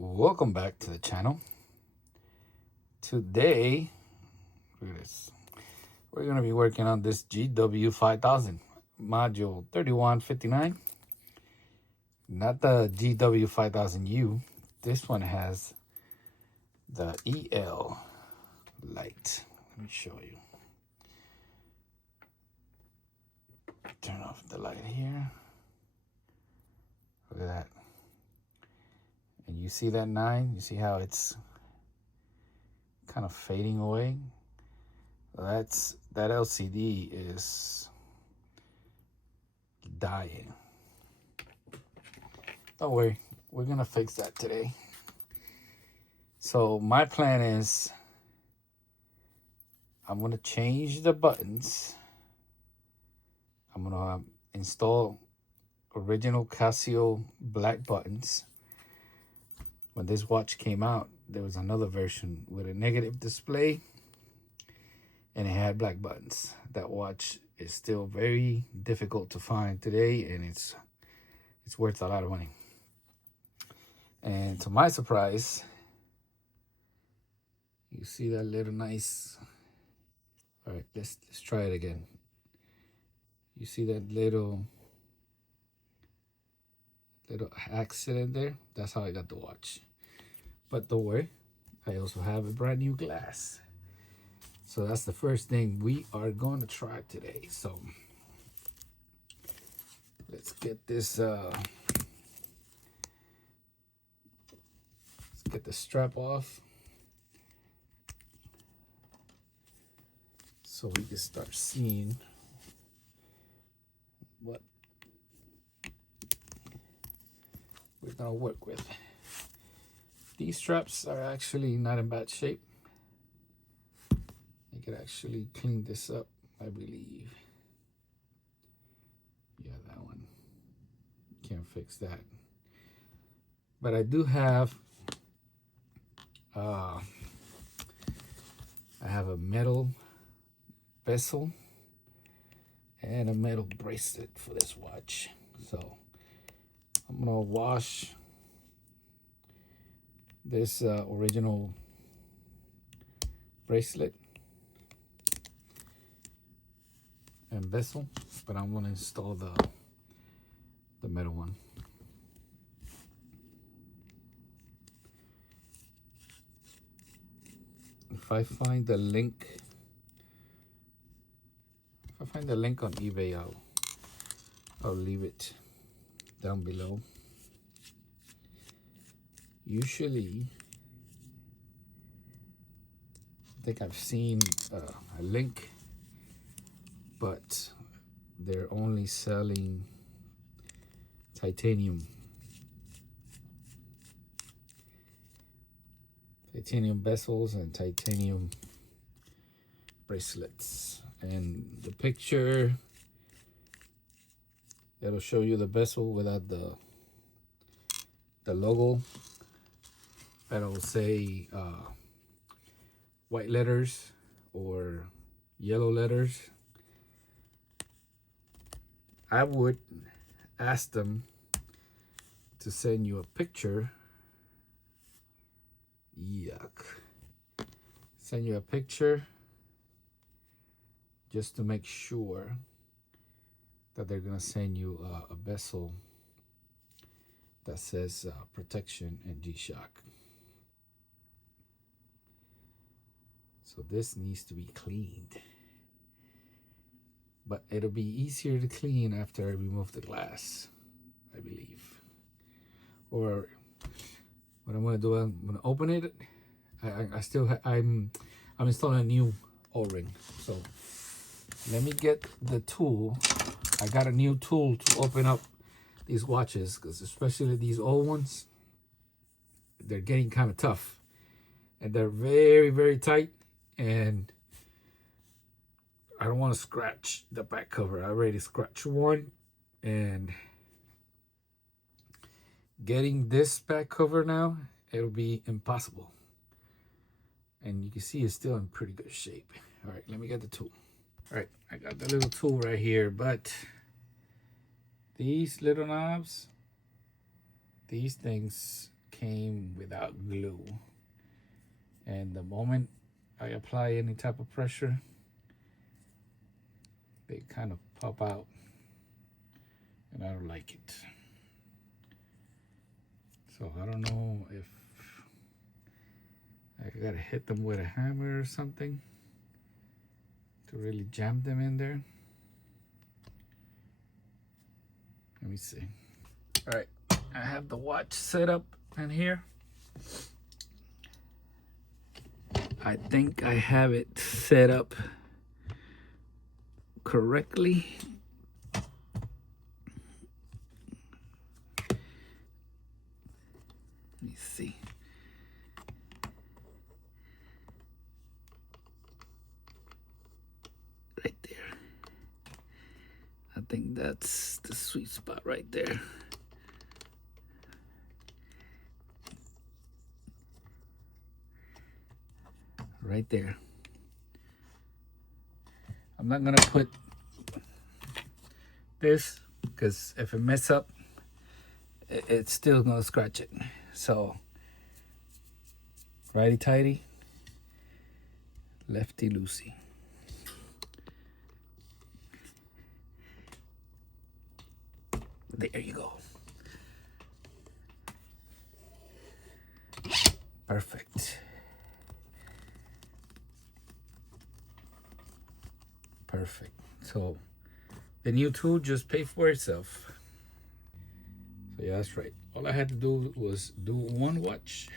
Welcome back to the channel. Today, look at this. We're going to be working on this GW-5000 module 3159. Not the GW-5000U. This one has the EL light. Let me show you. Turn off the light here. Look at that. And you see that 9? You see how it's kind of fading away? That LCD is dying. Don't worry, we're gonna fix that today. So my plan is I'm gonna change the buttons. I'm gonna install original Casio black buttons. When this watch came out, there was another version with a negative display and it had black buttons. That watch is still very difficult to find today, and it's worth a lot of money. And to my surprise, you see that little nice, all right, let's try it again. You see that little accident there? That's how I got the watch. But don't worry, I also have a brand new glass. So that's the first thing we are going to try today. So let's get this, let's get the strap off so we can start seeing what we're gonna work with. These straps are actually not in bad shape. I could actually clean this up, I believe. Yeah, that one. Can't fix that. But I do have, I have a metal bezel and a metal bracelet for this watch. So I'm gonna wash this original bracelet and bezel, but I'm gonna install the metal one. If I find the link, on eBay, I'll leave it down below. Usually, I think I've seen a link, but they're only selling titanium bezels and titanium bracelets. And the picture, it'll show you the bezel without the logo. That'll say white letters or yellow letters. I would ask them to send you a picture. Yuck. Send you a picture just to make sure that they're gonna send you a bezel that says protection and G-Shock. So this needs to be cleaned, but it'll be easier to clean after I remove the glass, I believe. Or what I'm gonna do, I'm gonna open it. I'm installing a new O-ring. So let me get the tool. I got a new tool to open up these watches, because especially these old ones, they're getting kind of tough and they're very, very tight, and I don't want to scratch the back cover. I already scratched one, and getting this back cover now, it'll be impossible. And you can see it's still in pretty good shape. All right, let me get the tool. All right, I got the little tool right here, but these little knobs, these things came without glue. And the moment I apply any type of pressure, they kind of pop out. And I don't like it. So I don't know if I gotta hit them with a hammer or something to really jam them in there. Let me see. All right, I have the watch set up in here. I think I have it set up correctly. Let me see. Right there. I think that's the sweet spot right there. Right there. I'm not gonna put this because if it mess up, it's still gonna scratch it. So righty tighty, lefty loosey. There you go. Perfect. Perfect. So the new tool just paid for itself. So yeah, that's right. All I had to do was do one watch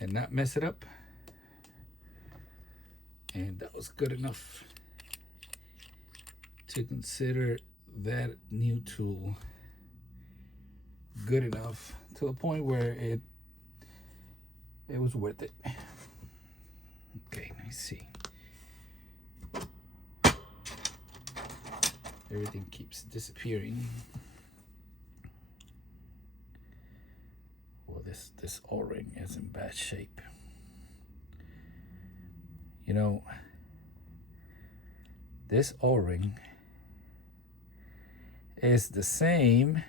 and not mess it up. And that was good enough to consider that new tool good enough to a point where it was worth it. Okay, let me see. Everything keeps disappearing. Well, this O-ring is in bad shape. You know, this O-ring is the same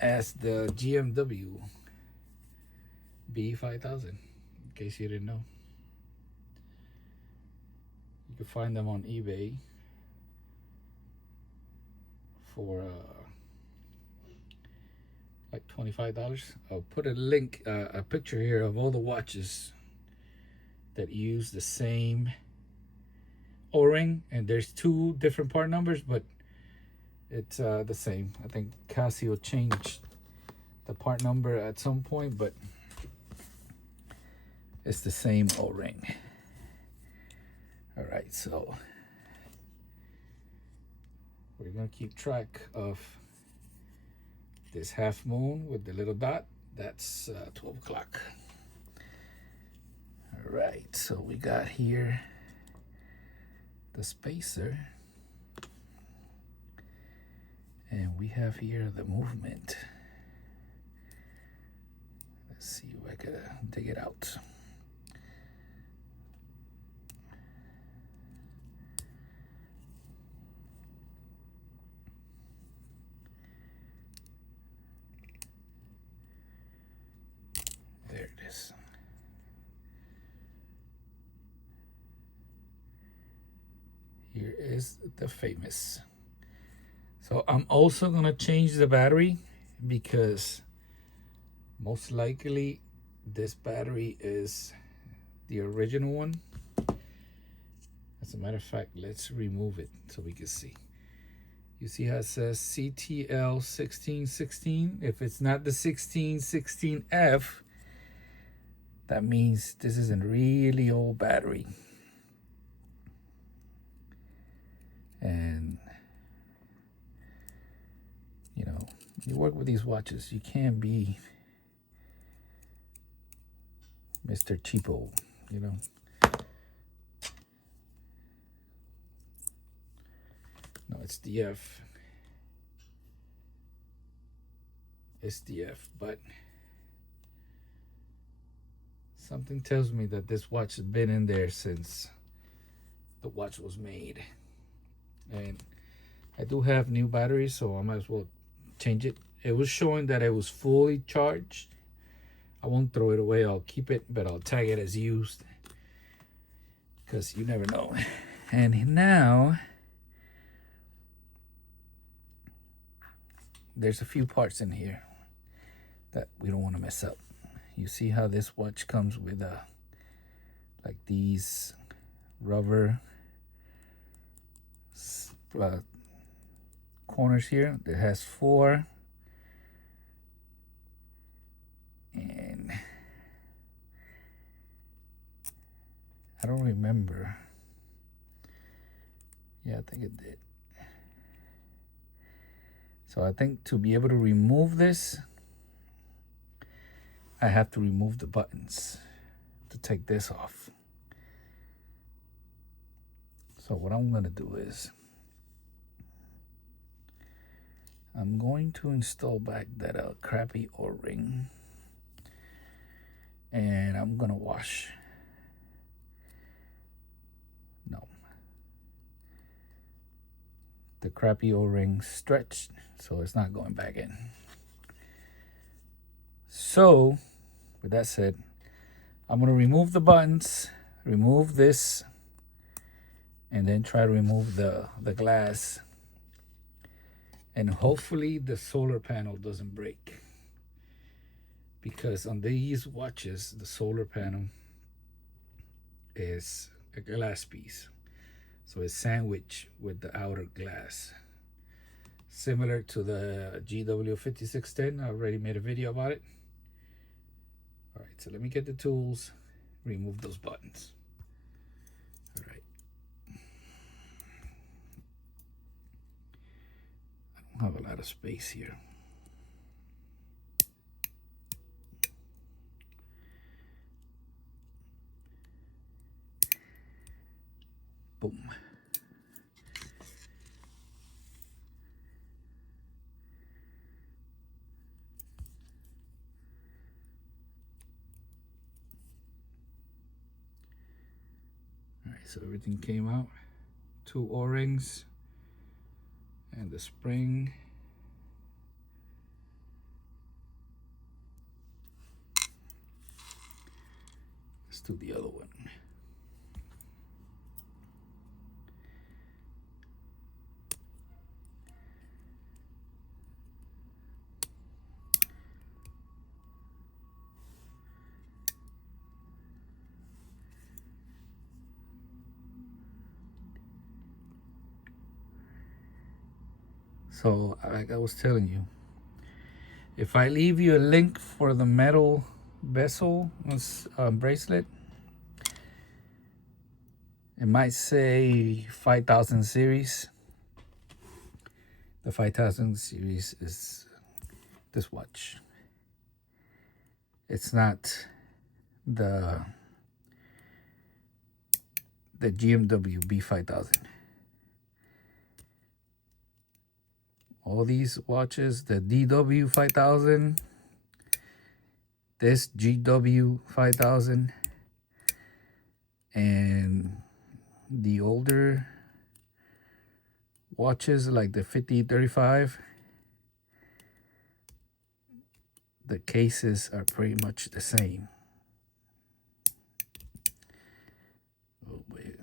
as the GW-5000, in case you didn't know. You can find them on eBay for like $25. I'll put a link, a picture here of all the watches that use the same O-ring, and there's two different part numbers, but it's the same. I think CASIO changed the part number at some point, but it's the same O-ring. All right, so we're gonna keep track of this half moon with the little dot. That's 12 o'clock. All right, so we got here the spacer, and we have here the movement. Let's see if I could dig it out. There it is. Here is the famous. So I'm also gonna change the battery because most likely this battery is the original one. As a matter of fact, let's remove it so we can see. You see how it says CTL 1616? If it's not the 1616F, that means this is a really old battery. And you know, you work with these watches, you can't be Mr. Cheapo, you know. No, it's DF. It's DF, but something tells me that this watch has been in there since the watch was made. And I do have new batteries, so I might as well change it it was showing that it was fully charged. I won't throw it away, I'll keep it, but I'll tag it as used, because you never know. And now there's a few parts in here that we don't want to mess up. You see how this watch comes with like these rubber corners here. It has 4, and I don't remember. Yeah, I think it did. So I think to be able to remove this, I have to remove the buttons to take this off. So what I'm gonna do is I'm going to install back that crappy O-ring, and I'm gonna wash. No, the crappy O-ring stretched, so it's not going back in. So with that said, I'm gonna remove the buttons, remove this, and then try to remove the glass, and hopefully the solar panel doesn't break, because on these watches the solar panel is a glass piece, so it's sandwiched with the outer glass, similar to the GW-5000. I already made a video about it. All right, so let me get the tools, remove those buttons. All right, I don't have a lot of space here. Boom. All right, so everything came out. 2 O-rings and the spring. Let's do the other one. So like I was telling you, if I leave you a link for the metal bezel bracelet, it might say 5000 series. The 5000 series is this watch. It's not the GW-5000. All these watches, the GW-5000, this GW-5000, and the older watches like the 5035, the cases are pretty much the same. Oh wait,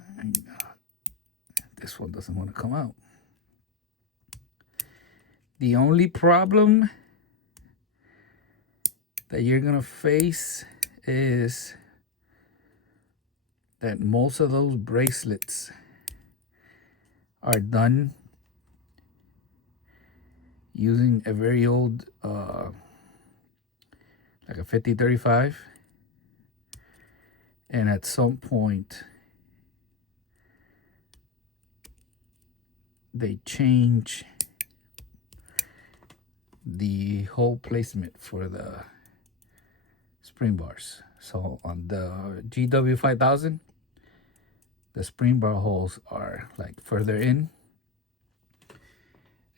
this one doesn't want to come out. The only problem that you're gonna face is that most of those bracelets are done using a very old like a 5035, and at some point they change the whole placement for the spring bars. So on the GW-5000, the spring bar holes are like further in,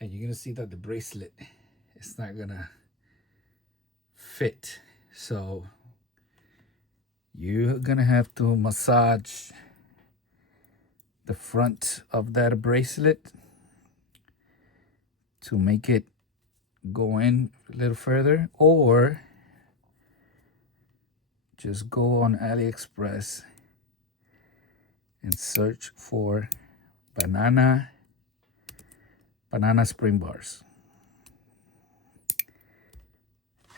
and you're gonna see that the bracelet is not gonna fit. So you're gonna have to massage the front of that bracelet to make it go in a little further, or just go on AliExpress and search for banana spring bars.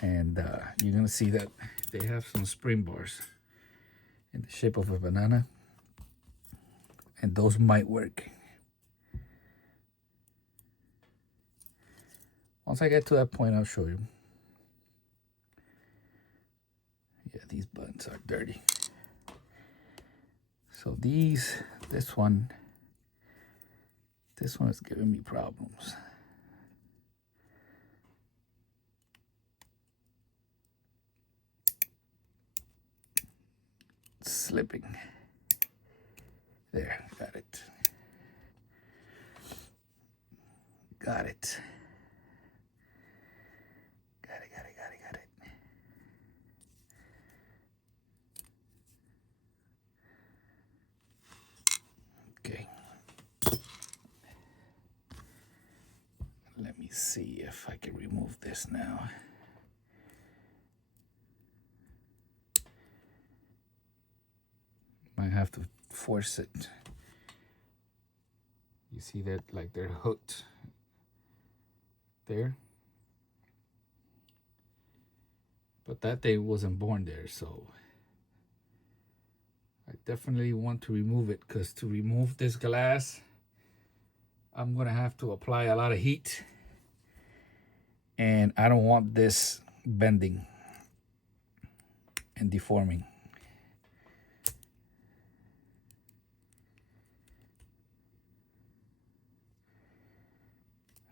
And you're gonna see that they have some spring bars in the shape of a banana, and those might work. Once I get to that point, I'll show you. Yeah, these buttons are dirty. So this one is giving me problems. It's slipping. There, got it. Got it. Got it. Okay. Let me see if I can remove this now. Might have to force it. You see that, like, they're hooked there. But that day wasn't born there, so I definitely want to remove it, because to remove this glass, I'm gonna have to apply a lot of heat, and I don't want this bending and deforming.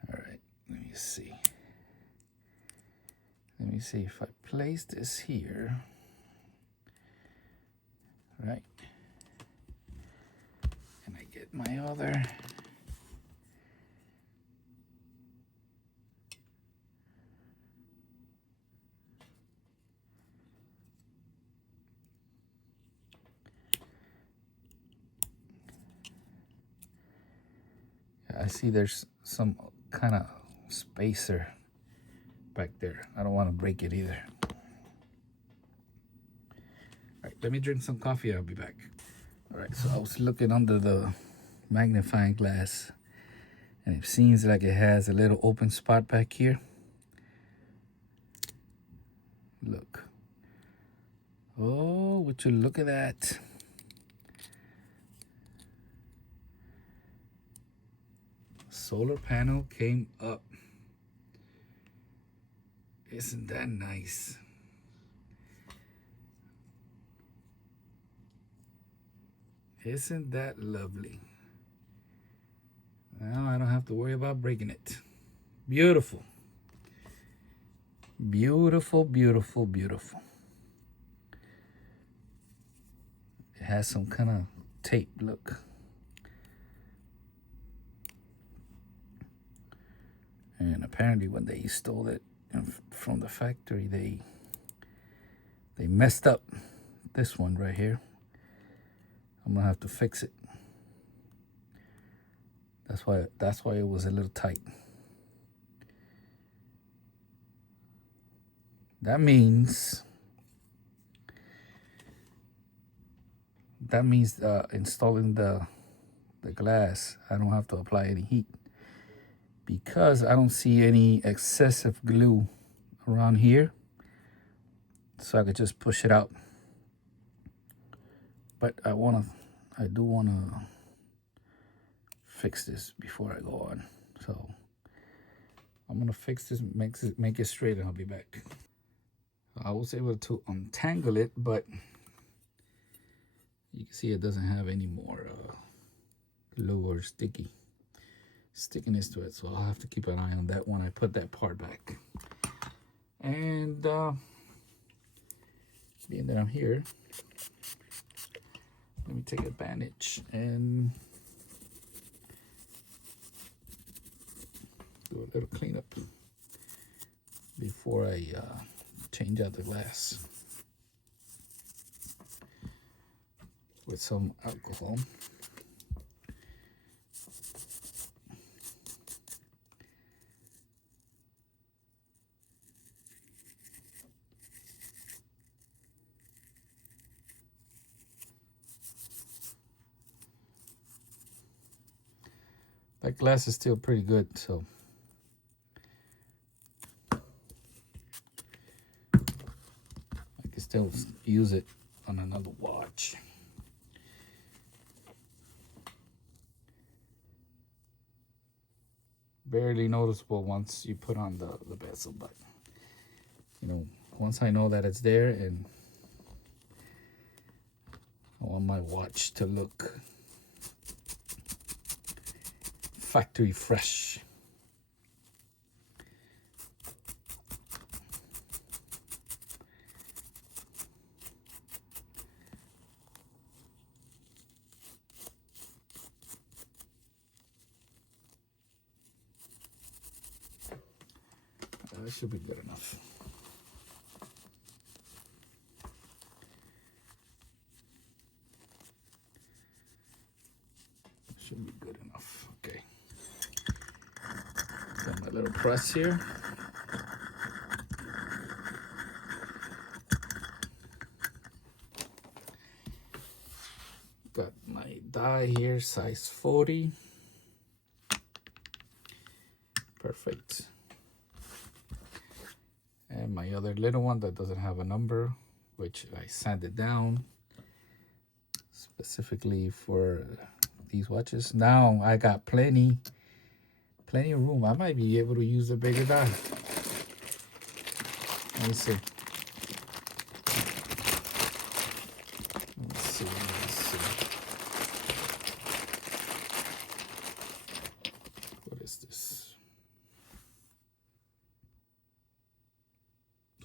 All right, let me see. Let me see if I place this here, right? And I get my other. I see there's some kind of spacer back there. I don't want to break it either. All right, let me drink some coffee. I'll be back. All right, so I was looking under the magnifying glass, and it seems like it has a little open spot back here. Look. Oh, would you look at that? Solar panel came up. Isn't that nice? Isn't that lovely? Now I don't have to worry about breaking it. Beautiful. Beautiful, beautiful, beautiful. It has some kind of tape, look. And apparently when they stole it from the factory, they messed up this one right here. I'm gonna have to fix it. That's why it was a little tight. That means installing the glass, I don't have to apply any heat, because I don't see any excessive glue around here, so I could just push it out. But I do wanna fix this before I go on. So I'm gonna fix this, make it straight, and I'll be back. I was able to untangle it, but you can see it doesn't have any more glue or stickiness to it, so I'll have to keep an eye on that when I put that part back. And being that I'm here, let me take advantage and do a little cleanup before I change out the glass with some alcohol. That glass is still pretty good, so I can still use it on another watch. Barely noticeable once you put on the bezel, but you know, once I know that it's there and I want my watch to look factory fresh. That should be good enough. Should be good enough. Okay. Got my little press here. Got my die here, size 40. Perfect. And my other little one that doesn't have a number, which I sanded down specifically for these watches. Now I got plenty of room. I might be able to use a bigger die. Let me see. Let's see. What is this?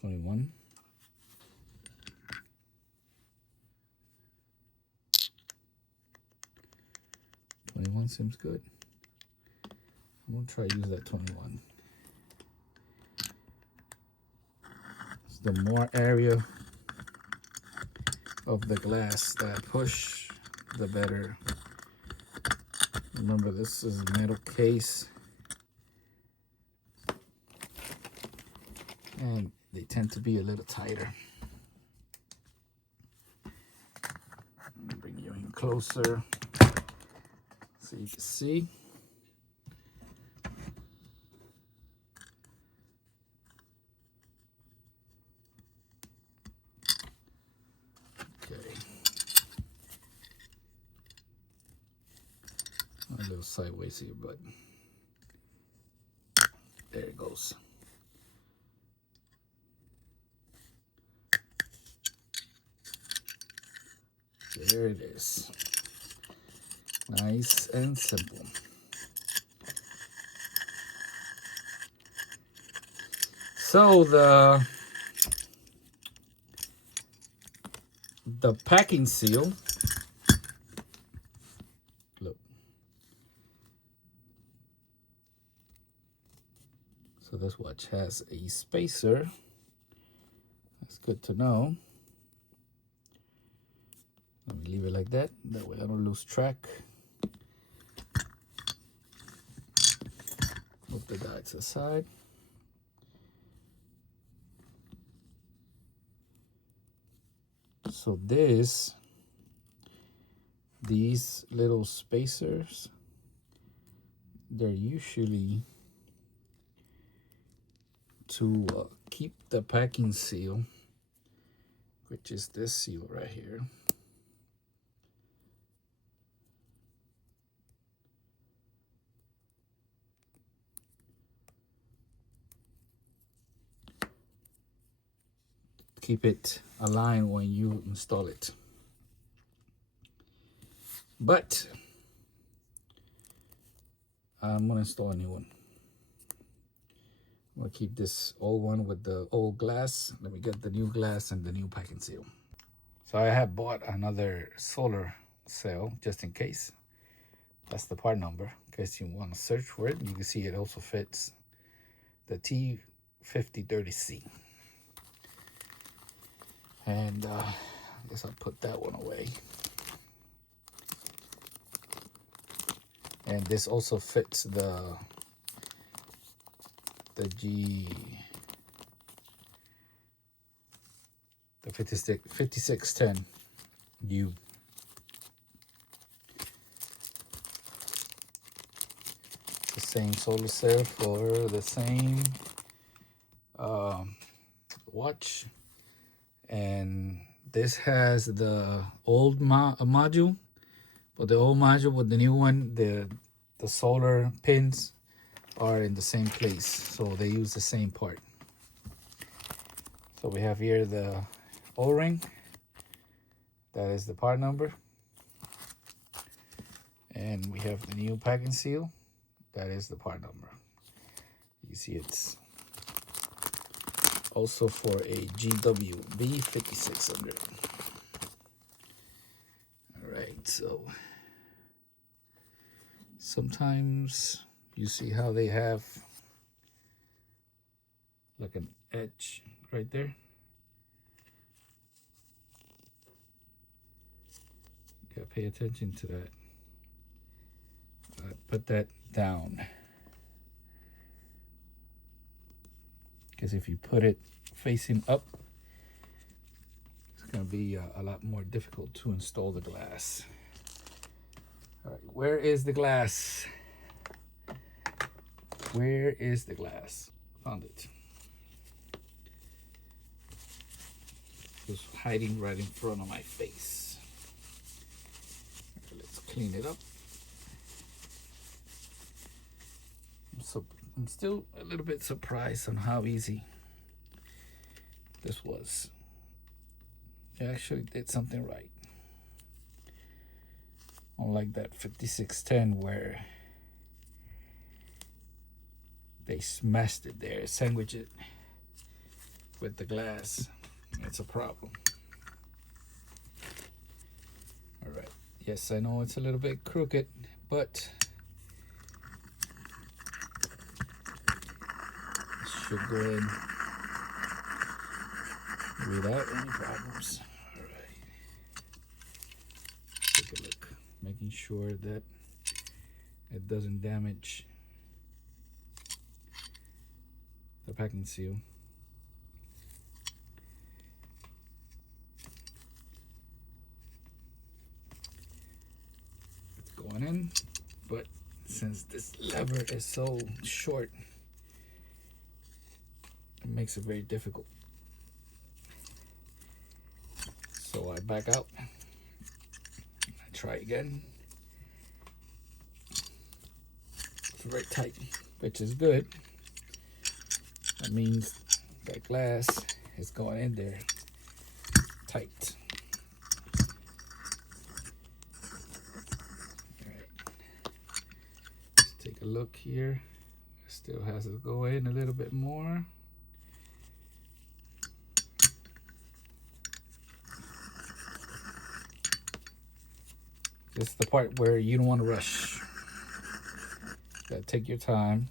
21. Seems good. I'm gonna try to use that 21. So the more area of the glass that I push, the better. Remember, this is a metal case, and they tend to be a little tighter. Let me bring you in closer so you can see. Okay. A little sideways here, but there it goes. There it is. Nice and simple. So the packing seal, look. So this watch has a spacer. That's good to know. Let me leave it like that. That way I don't lose track. Move the guides aside. So these little spacers, they're usually to keep the packing seal, which is this seal right here. Keep it aligned when you install it. But I'm gonna install a new one. I'm gonna keep this old one with the old glass. Let me get the new glass and the new packing seal. So I have bought another solar cell just in case. That's the part number, in case you want to search for it. You can see it also fits the T5030C. And I guess I'll put that one away. And this also fits the 5610U. same solar cell for the same watch. And this has the old module, but the old module with the new one, the solar pins are in the same place, so they use the same part. So we have here the O-ring, that is the part number, and we have the new packing seal, that is the part number. You see it's also for a GW-5000. All right, so sometimes you see how they have like an edge right there. You gotta pay attention to that. Put that down, because if you put it facing up, it's gonna be a lot more difficult to install the glass. All right, where is the glass? Where is the glass? Found it. Just hiding right in front of my face. Okay, let's clean it up. So I'm still a little bit surprised on how easy this was. I actually did something right. Unlike that 5610 where they smashed it there, sandwich it with the glass. It's a problem. All right. Yes, I know it's a little bit crooked, but it should go in without any problems. All right. Take a look, making sure that it doesn't damage the packing seal. It's going in, but since this lever is so short, it makes it very difficult. So I back out, I try again. It's very tight, which is good. That means that glass is going in there tight. All right. Let's take a look here. It still has to go in a little bit more. This is the part where you don't want to rush. You gotta take your time.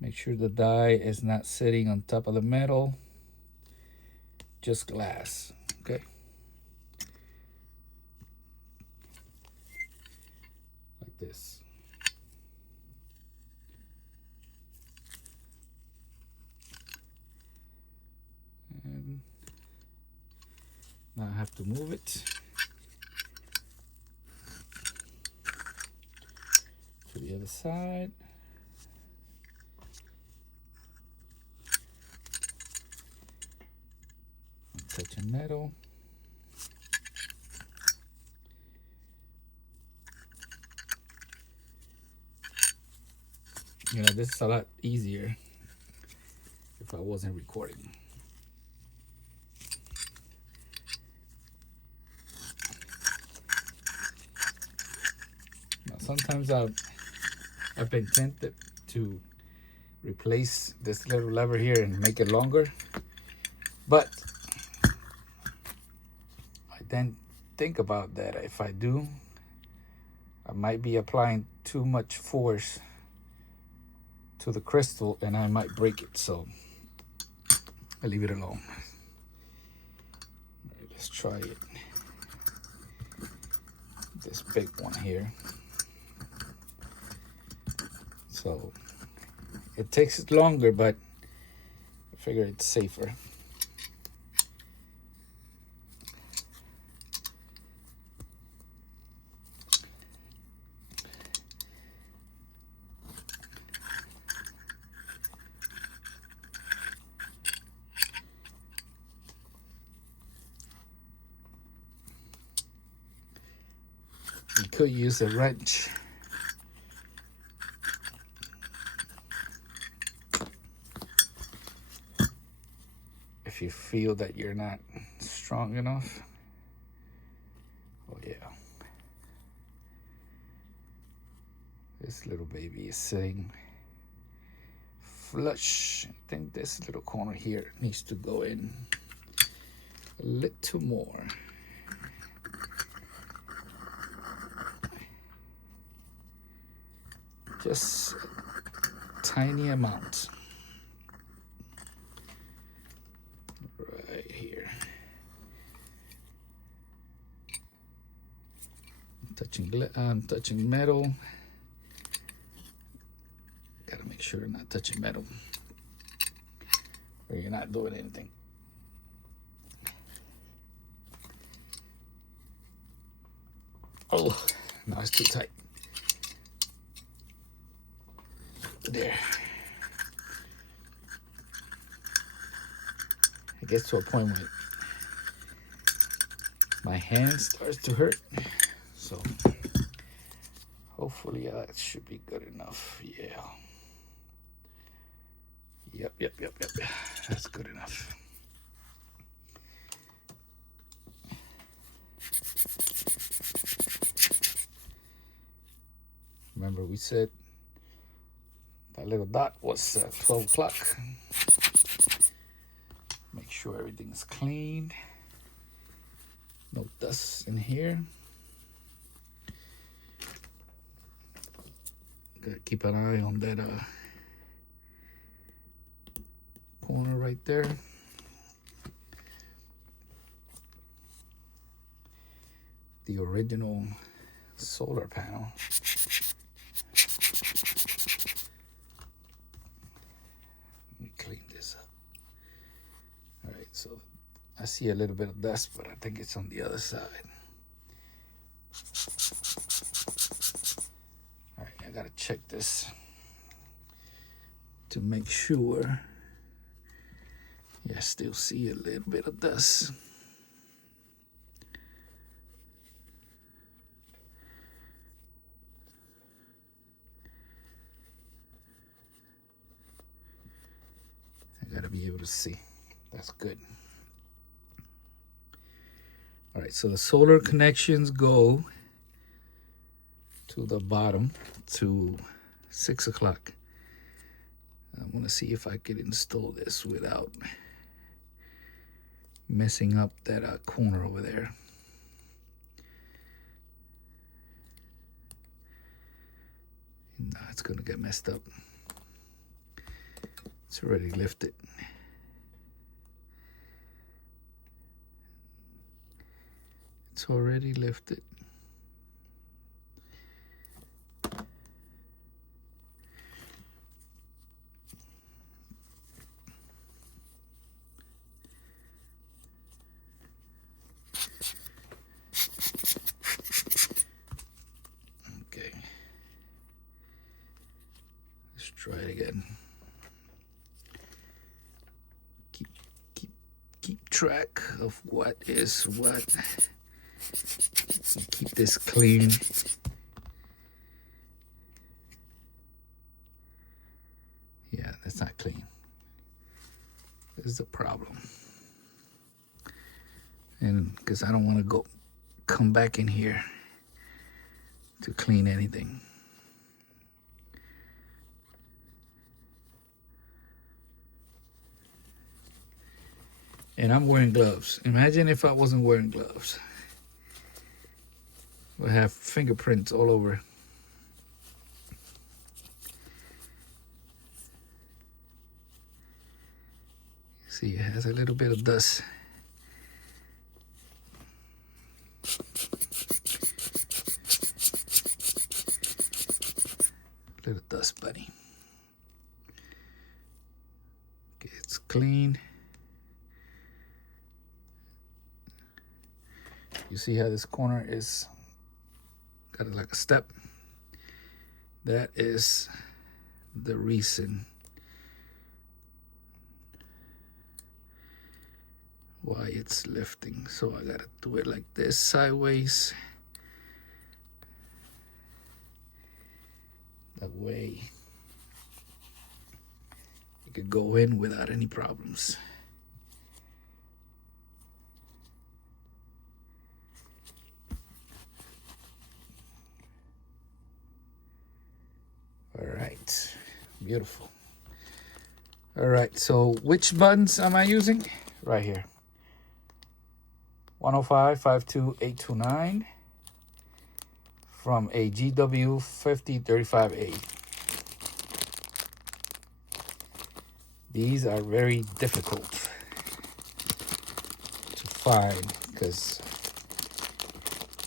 Make sure the die is not sitting on top of the metal, just glass, okay? Like this. And now I have to move it to the other side. Touching metal. You know, this is a lot easier if I wasn't recording. Now, sometimes I've been tempted to replace this little lever here and make it longer, but then think about that. If I do, I might be applying too much force to the crystal and I might break it, so I leave it alone. All right, let's try it. This big one here. So it takes it longer, but I figure it's safer. could use a wrench. If you feel that you're not strong enough. Oh yeah. This little baby is sitting flush. I think this little corner here needs to go in a little more. Just a tiny amount. Right here. Touching metal. Gotta make sure you're not touching metal, or you're not doing anything. Oh, no, it's too tight. There. It gets to a point where my hand starts to hurt. So hopefully that should be good enough. Yeah. Yep. That's good enough. Remember we said that little dot was 12 o'clock. Make sure everything's clean. No dust in here. Gotta keep an eye on that corner right there. The original solar panel. Let me clean this up. All right, so I see a little bit of dust, but I think it's on the other side. All right, I gotta check this to make sure. Yeah, I still see a little bit of dust. I gotta be able to see. That's good. All right, so the solar connections go to the bottom to 6 o'clock. I'm gonna see if I can install this without messing up that corner over there. No, it's gonna get messed up. It's already lifted. It's already lifted. Okay. Let's try it again. Keep track of what is what. Keep this clean. Yeah, that's not clean. This is the problem. And because I don't want to come back in here to clean anything. And I'm wearing gloves. Imagine if I wasn't wearing gloves. We'll have fingerprints all over. See, it has a little bit of dust. Little dust bunny. Okay, it's clean. You see how this corner is got like a step? That is the reason why it's lifting. So I gotta do it like this sideways. That way it could go in without any problems. All right, beautiful. All right, so which buttons am I using? Right here. 105, 52, 829 from a GW-50 35A. These are very difficult to find because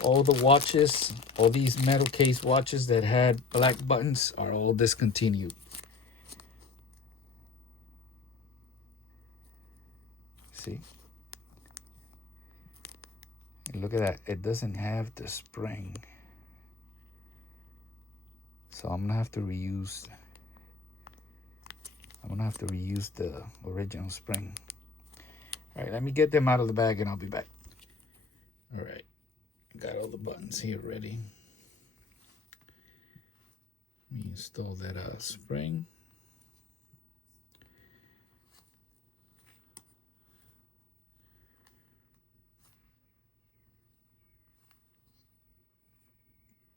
all the watches, all these metal case watches that had black buttons are all discontinued. See? And look at that. It doesn't have the spring. So I'm gonna have to reuse the original spring. All right, let me get them out of the bag and I'll be back. All right, got all the buttons here ready. Let me install that spring.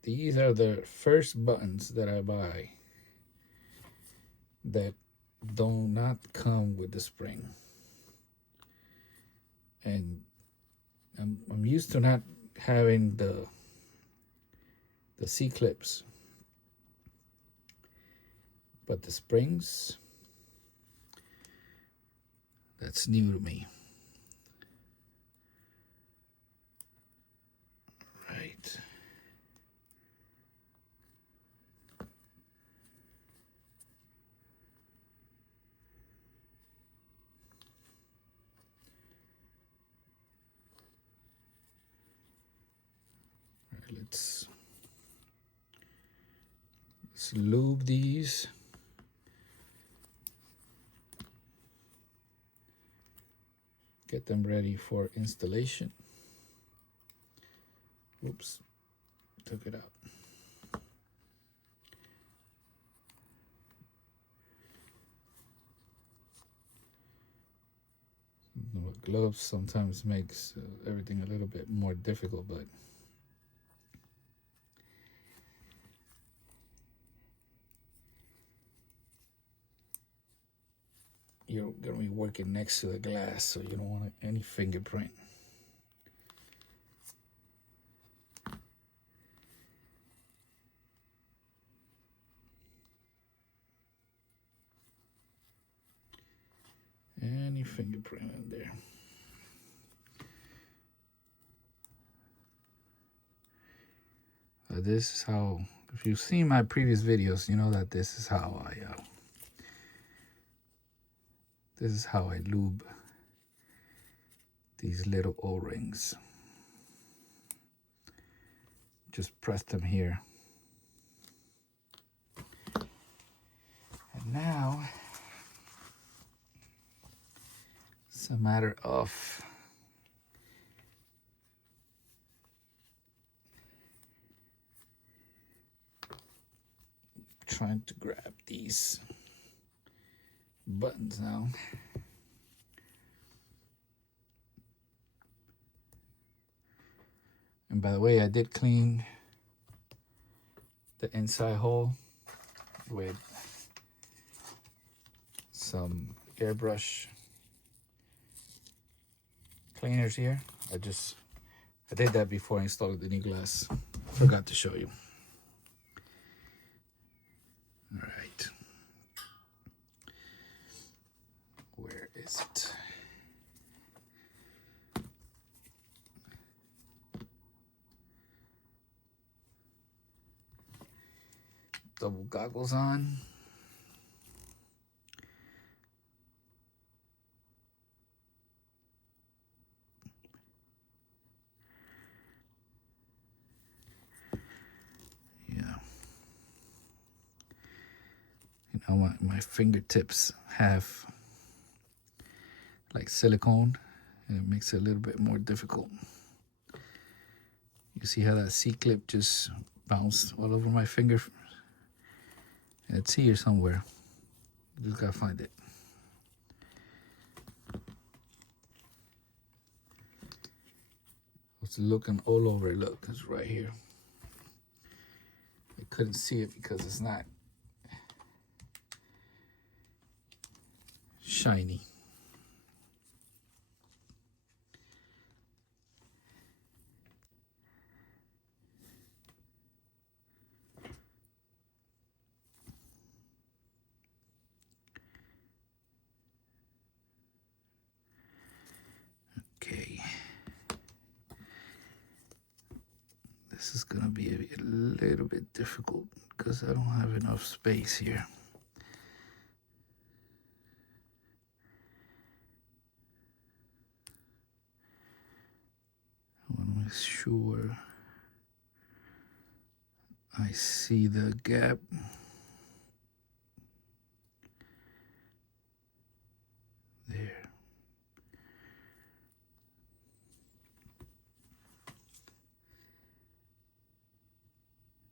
These are the first buttons that I buy that do not come with the spring. And I'm used to not having the C-clips. But the springs, that's new to me. Right. Let's lube these. Get them ready for installation. Oops, took it out. Gloves sometimes makes everything a little bit more difficult, but you're gonna be working next to the glass, so you don't want any fingerprint. Any fingerprint in there. This is how, if you've seen my previous videos, you know that this is how I lube these little O-rings. Just press them here. And now it's a matter of trying to grab these buttons now. And by the way, I did clean the inside hole with some airbrush cleaners here. I did that before I installed the new glass. Forgot to show you. All right. Where is it? Double goggles on. You know, my fingertips have like silicone, and it makes it a little bit more difficult. You see how that C-clip just bounced all over my finger? It's here somewhere. Just gotta find it. I was looking all over it. Look, it's right here. I couldn't see it because it's not shiny. Okay. This is gonna be a little bit difficult because I don't have enough space here. I want to make sure I see the gap. There.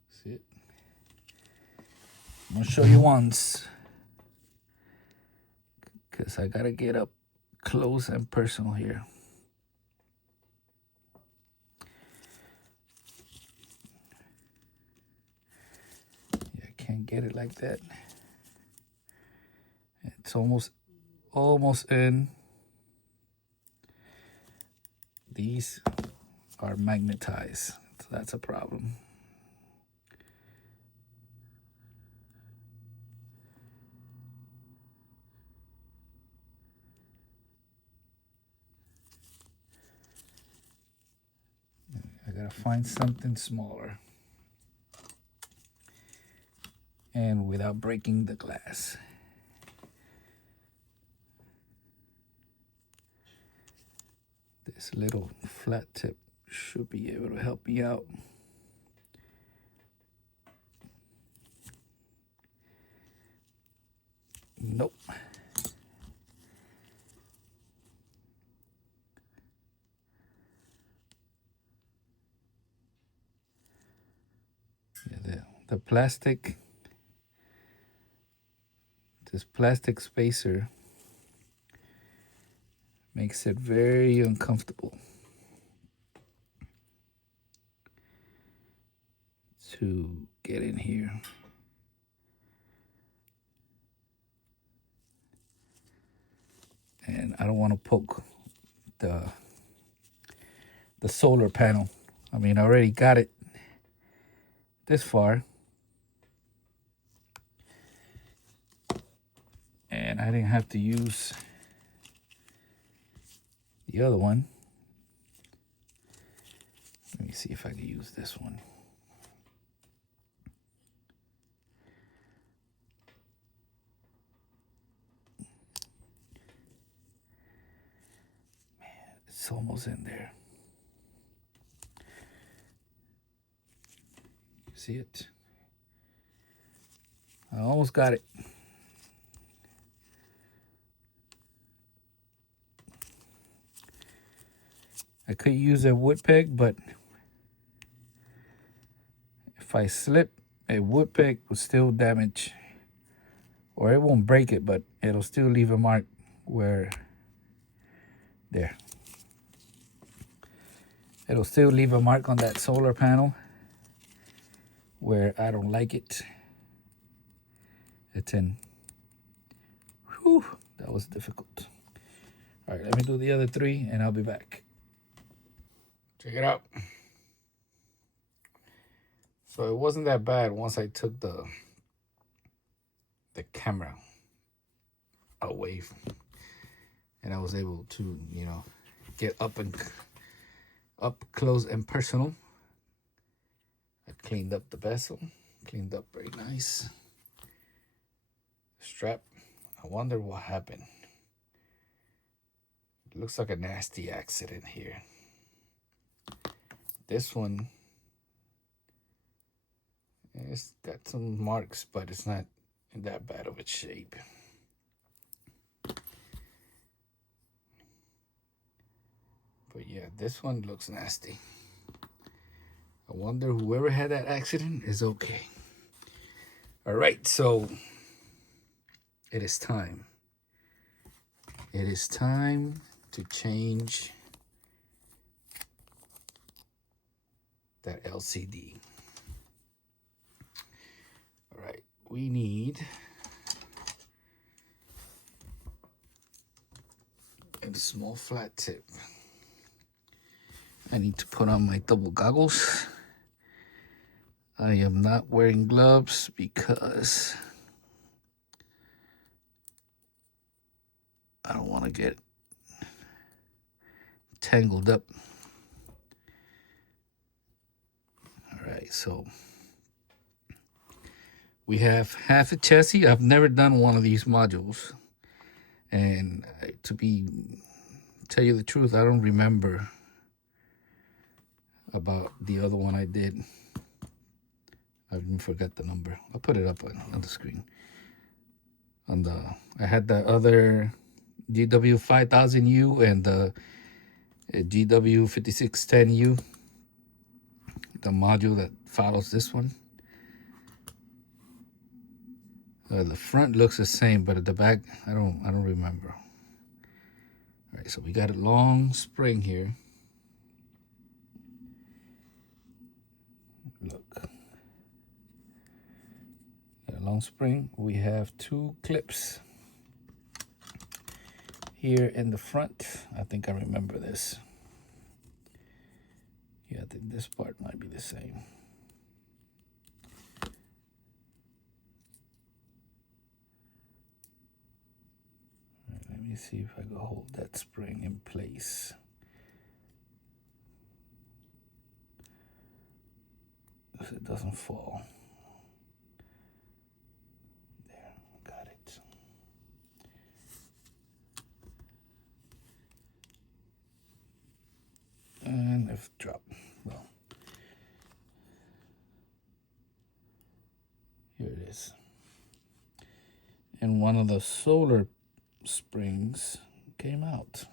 See it? I'm gonna show you once, because I gotta get up close and personal here. Yeah, I can't get it like that. It's almost in. These are magnetized, so that's a problem. I gotta find something smaller and without breaking the glass. This little flat tip should be able to help me out. Nope. Yeah, the plastic, this plastic spacer makes it very uncomfortable to get in here. And I don't want to poke the solar panel. I mean, I already got it this far, and I didn't have to use the other one. Let me see if I can use this one. Man, it's almost in there. See it? I almost got it. I could use a wood peg, but if I slip, a wood peg will still damage, or it won't break it, but it'll still leave a mark where, there. It'll still leave a mark on that solar panel where I don't like it. It's in. Whew, that was difficult. All right, let me do the other three and I'll be back. Check it out. So it wasn't that bad once I took the camera away and I was able to, you know, get up close and personal. I cleaned up the bezel, cleaned up very nice. Strap, I wonder what happened. It looks like a nasty accident here. This one, it's got some marks, but it's not in that bad of a shape. But yeah, this one looks nasty. I wonder whoever had that accident is okay. All right, so it is time. It is time to change that LCD. All right, we need a small flat tip. I need to put on my double goggles. I am not wearing gloves because I don't want to get tangled up. All right, so we have half a chassis. I've never done one of these modules, and tell you the truth, I don't remember about the other one I did. I even forgot the number. I'll put it up on the screen. I had the other GW-5000U and the GW-5610U, the module that follows this one. The front looks the same, but at the back, I don't remember. All right, so we got a long spring here. Look, got a long spring. We have 2 clips here in the front. I think I remember this. Yeah, I think this part might be the same. All right, let me see if I can hold that spring in place. So it doesn't fall. There, got it. And if drop, well, here it is. And one of the solar springs came out.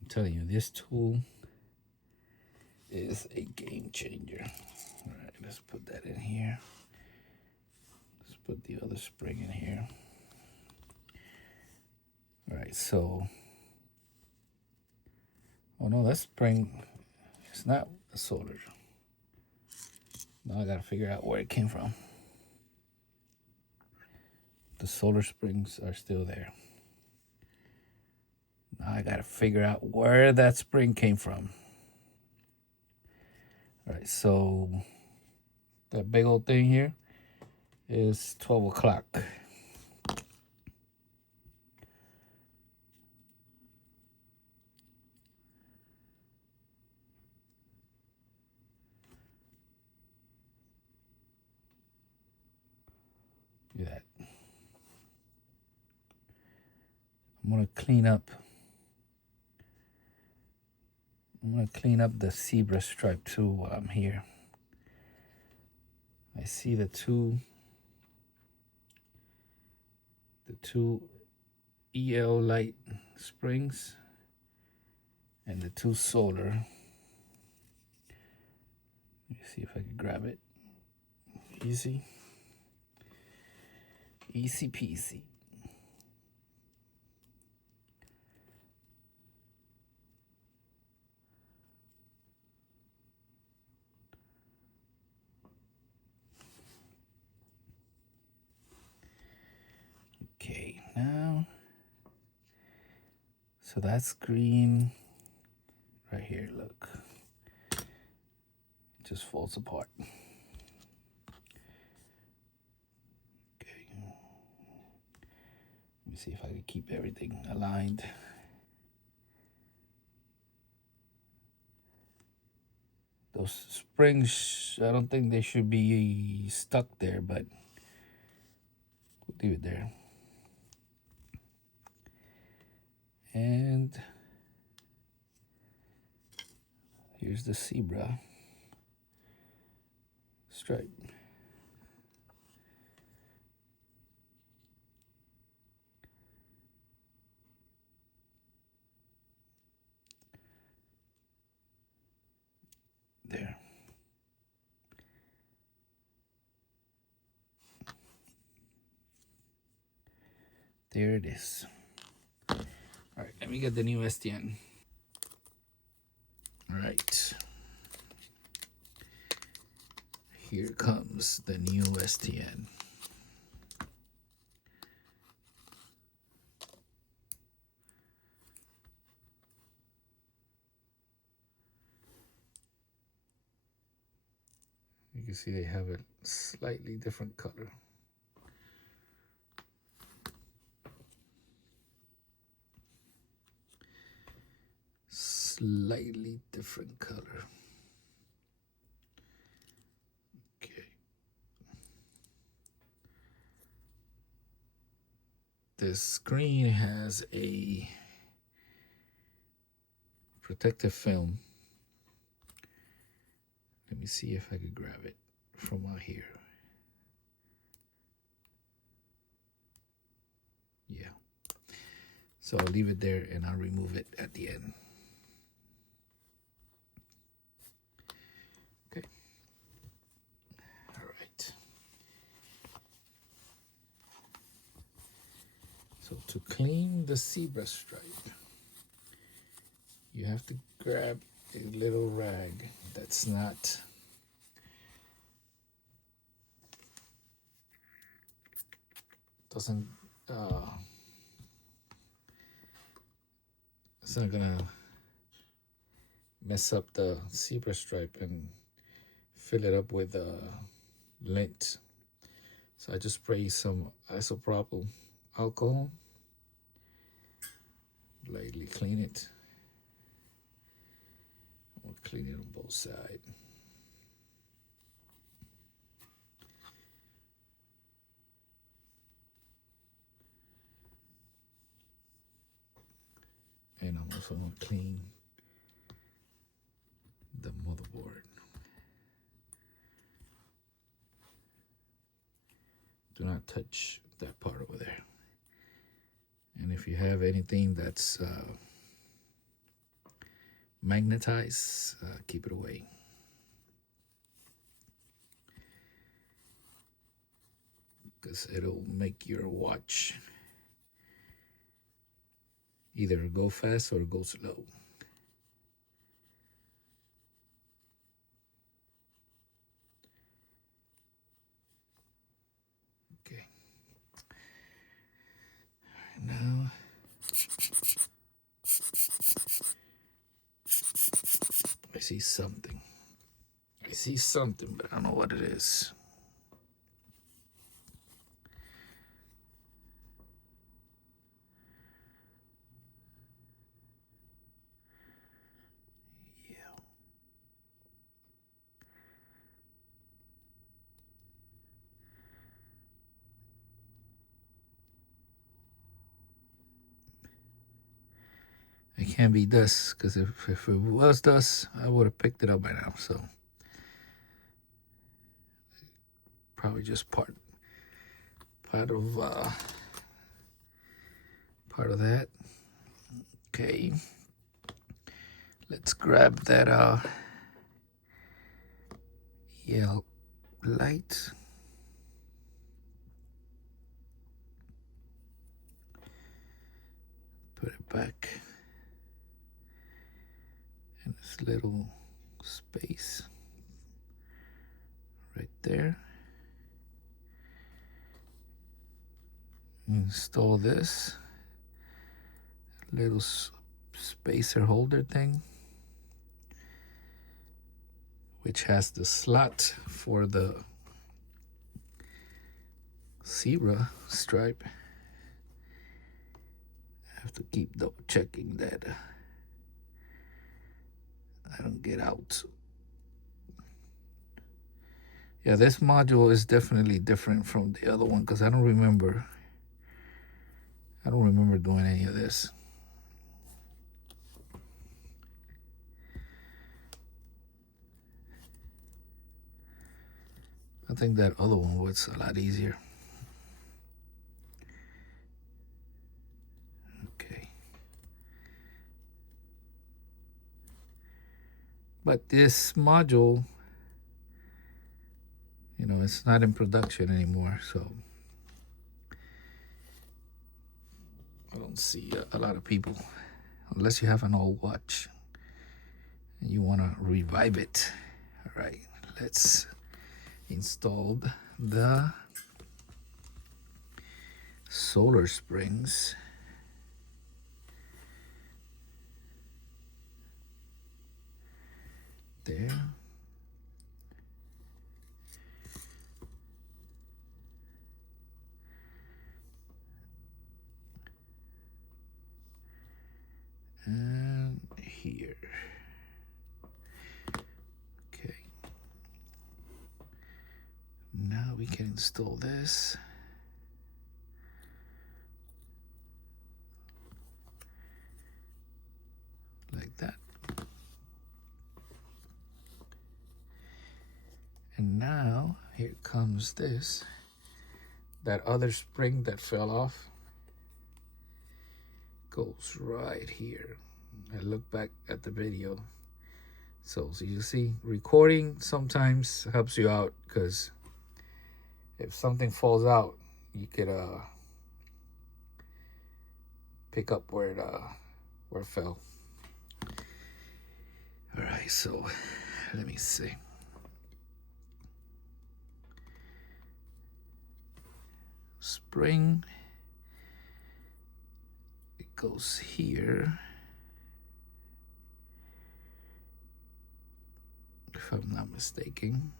I'm telling you, this tool is a game changer. All right, let's put that in here. Let's put the other spring in here. All right, so, oh no, that spring, it's not a solar. Now I gotta figure out where it came from. The solar springs are still there. Now I gotta figure out where that spring came from. All right, so that big old thing here is 12 o'clock. Look at that. I'm gonna clean up the zebra stripe too while I'm here. I see the two EL light springs and the 2 solar. Let me see if I can grab it. Easy. Easy peasy. Okay, now, so that's green right here, look. It just falls apart. Okay. Let me see if I can keep everything aligned. Those springs, I don't think they should be stuck there, but we'll leave it there. And here's the zebra stripe. there it is. All right, let me get the new STN. All right. Here comes the new STN. You can see they have a slightly different color. Slightly different color. Okay. This screen has a protective film. Let me see if I could grab it from out here. Yeah. So I'll leave it there and I'll remove it at the end. Okay. All right. So to clean the zebra stripe, you have to grab a little rag that's not doesn't it's not gonna mess up the zebra stripe and fill it up with lint. So I just spray some isopropyl alcohol, lightly clean it. We'll clean it on both sides. And I'm also going to clean the motherboard. Do not touch that part over there. And if you have anything that's magnetized, keep it away. Because it'll make your watch either go fast or go slow. Okay. Now, I see something. I see something, but I don't know what it is. It can't be dust, because if it was dust, I would have picked it up by now. So probably just part of that. Okay, let's grab that yellow light. Put it back in this little space right there. Install this little spacer holder thing, which has the slot for the zebra stripe. I have to keep double checking that I don't get out. Yeah, this module is definitely different from the other one, because I don't remember doing any of this. I think that other one was a lot easier. Okay. But this module, it's not in production anymore, so I don't see a lot of people, unless you have an old watch and you want to revive it. All right, let's install the solar springs. There. And here. Okay. Now we can install this. Like that. And now here comes this. That other spring that fell off goes right here. I look back at the video. So you see, recording sometimes helps you out, because if something falls out, you could pick up where it fell. All right, so let me see. Spring, it goes here, if I'm not mistaken.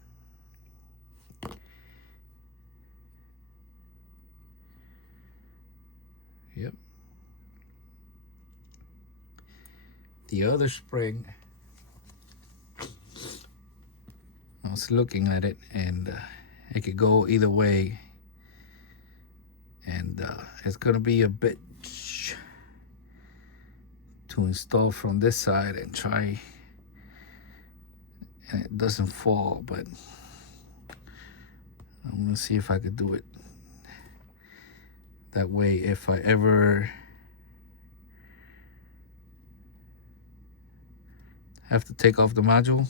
Yep. The other spring, I was looking at it, and it could go either way, and it's gonna be a bit to install from this side and try, and it doesn't fall, but I'm gonna see if I could do it that way. If I ever have to take off the module,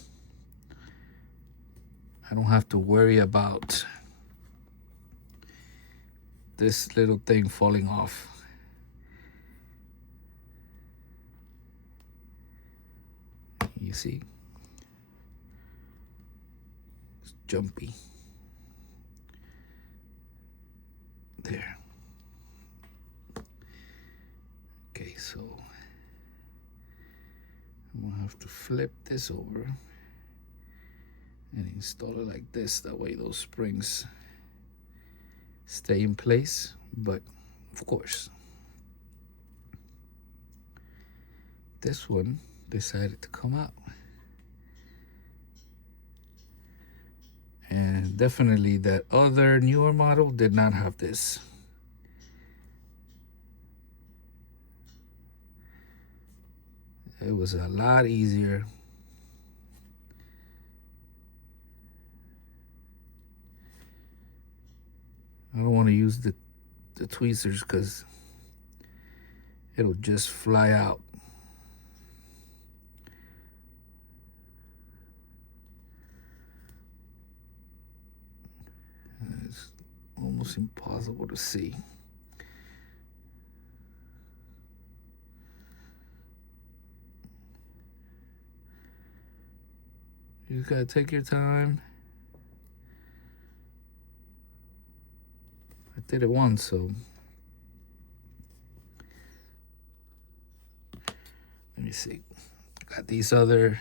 I don't have to worry about this little thing falling off. You see? It's jumpy. There. Okay, so I'm gonna have to flip this over and install it like this. That way those springs stay in place. But of course, this one decided to come out. And definitely that other newer model did not have this. It was a lot easier. I don't want to use the tweezers because it'll just fly out. It's almost impossible to see. You just gotta take your time. I did it once, so let me see. Got these other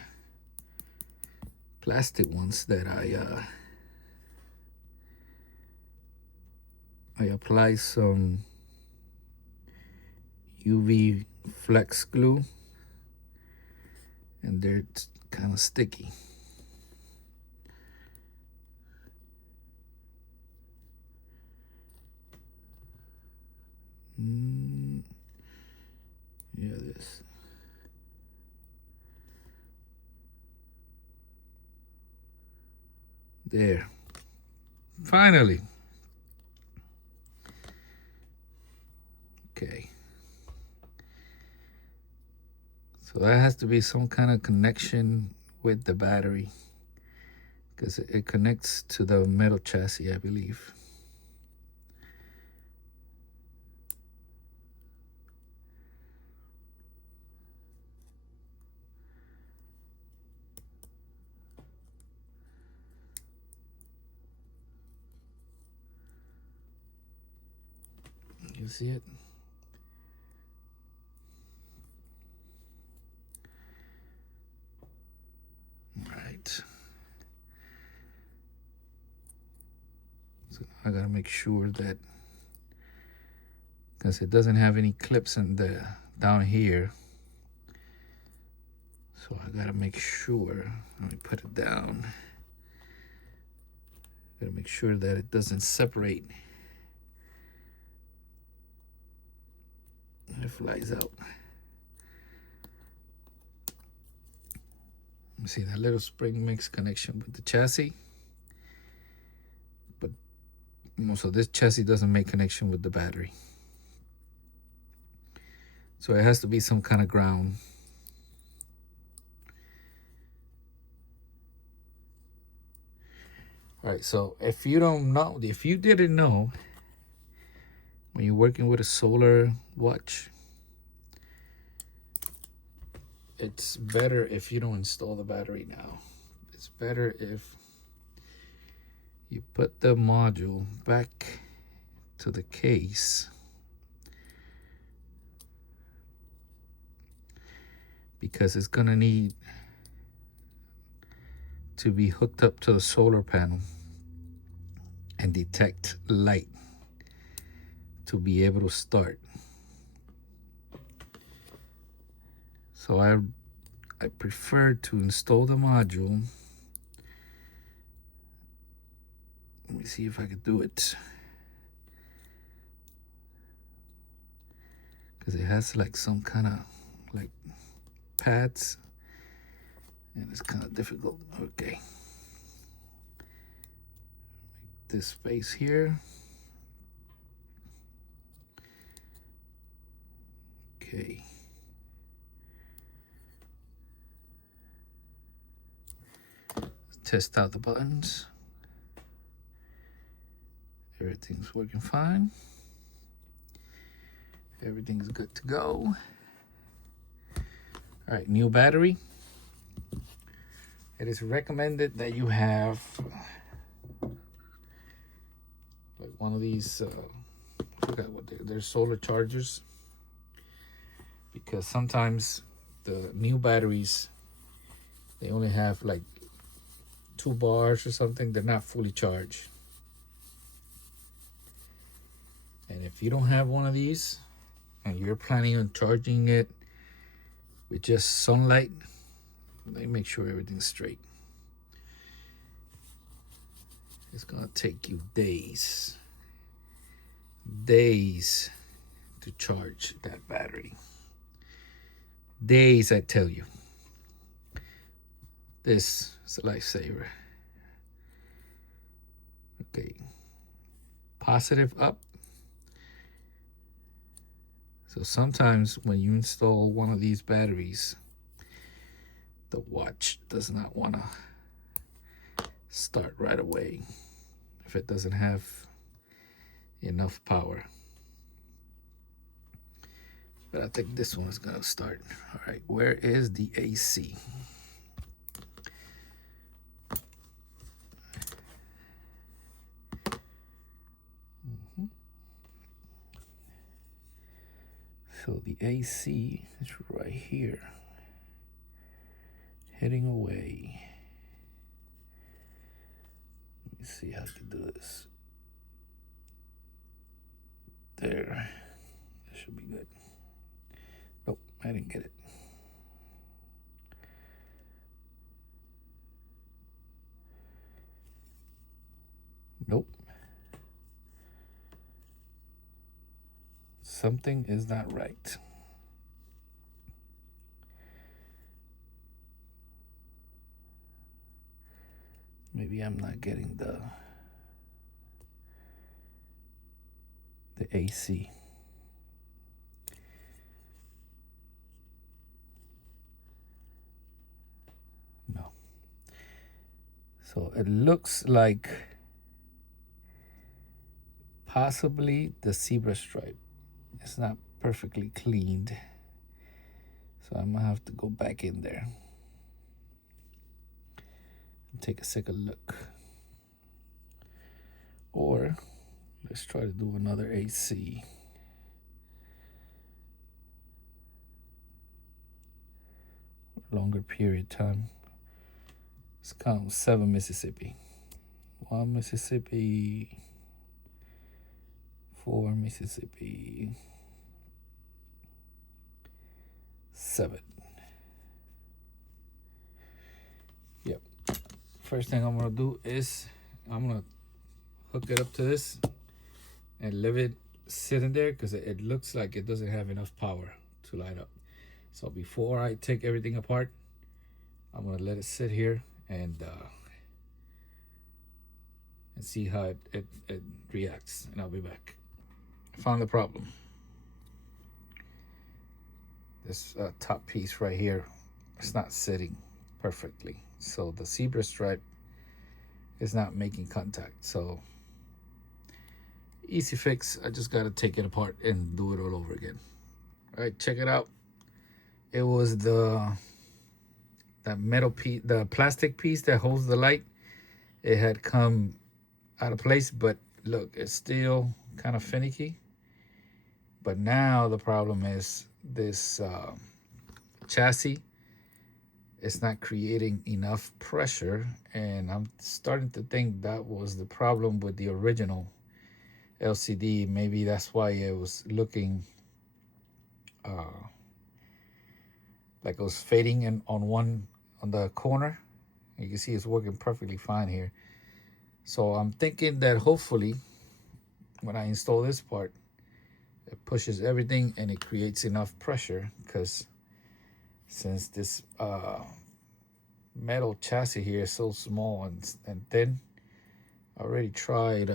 plastic ones that I apply some UV flex glue, and they're kind of sticky. Yeah, this. There. Finally. Okay. So that has to be some kind of connection with the battery, because it connects to the metal chassis, I believe. you see it? All right. So I gotta make sure that, because it doesn't have any clips in the down here, so I gotta make sure. Let me put it down. Gotta make sure that it doesn't separate. It flies out. You see that little spring makes connection with the chassis, but so this chassis doesn't make connection with the battery. So it has to be some kind of ground. All right, so if you don't know, if you didn't know, when you're working with a solar watch, it's better if you don't install the battery now. It's better if you put the module back to the case, because it's gonna need to be hooked up to the solar panel and detect light to be able to start. So I prefer to install the module. Let me see if I can do it, because it has like some kind of like pads, and it's kind of difficult. Okay, this space here. Okay. Let's test out the buttons. Everything's working fine. Everything's good to go. All right, new battery. It is recommended that you have like one of these, I forgot what they're solar chargers, because sometimes the new batteries, they only have like 2 bars or something. They're not fully charged. And if you don't have one of these and you're planning on charging it with just sunlight, they make sure everything's straight. It's gonna take you days to charge that battery. Days, I tell you. This is a lifesaver. Okay, positive up. So sometimes when you install one of these batteries, the watch does not want to start right away if it doesn't have enough power. But I think this one is going to start. All right, where is the AC? So the AC is right here, heading away. Let me see how I can do this. There, that should be good. Nope, I didn't get it. Nope. Something is not right. Maybe I'm not getting the AC. No. So it looks like possibly the zebra stripe. It's not perfectly cleaned. So I'm gonna have to go back in there and take a second look. Or let's try to do another AC. longer period of time. Let's count 7 Mississippi. 1 Mississippi, 4 Mississippi, 7. Yep. First thing I'm gonna do is I'm gonna hook it up to this and leave it sitting there because it looks like it doesn't have enough power to light up. So before I take everything apart, I'm gonna let it sit here and see how it reacts, and I'll be back. I found the problem. This top piece right here, it's not sitting perfectly. So the zebra stripe is not making contact. So easy fix, I just gotta take it apart and do it all over again. All right, check it out. It was that metal piece, the plastic piece that holds the light. It had come out of place, but look, it's still kind of finicky. But now the problem is this chassis. It's not creating enough pressure, and I'm starting to think that was the problem with the original LCD. Maybe that's why it was looking like it was fading in on the corner. You can see it's working perfectly fine here. So I'm thinking that hopefully when I install this part, it pushes everything and it creates enough pressure, because since this metal chassis here is so small and thin, I already tried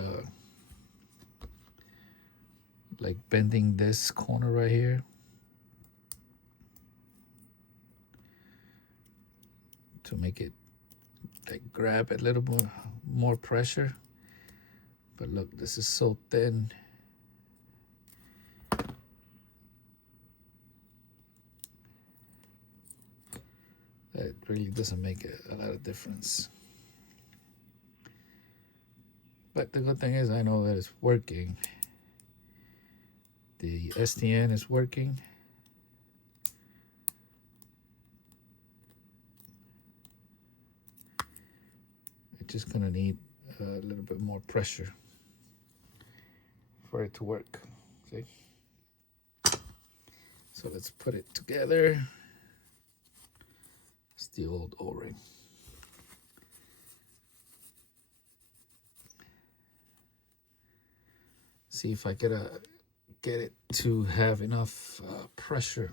like bending this corner right here to make it like grab a little more pressure. But look, this is so thin. That really doesn't make a lot of difference. But the good thing is I know that it's working. The STN is working. It's just gonna need a little bit more pressure for it to work. See? So let's put it together. It's the old O-ring. See if I get it to have enough pressure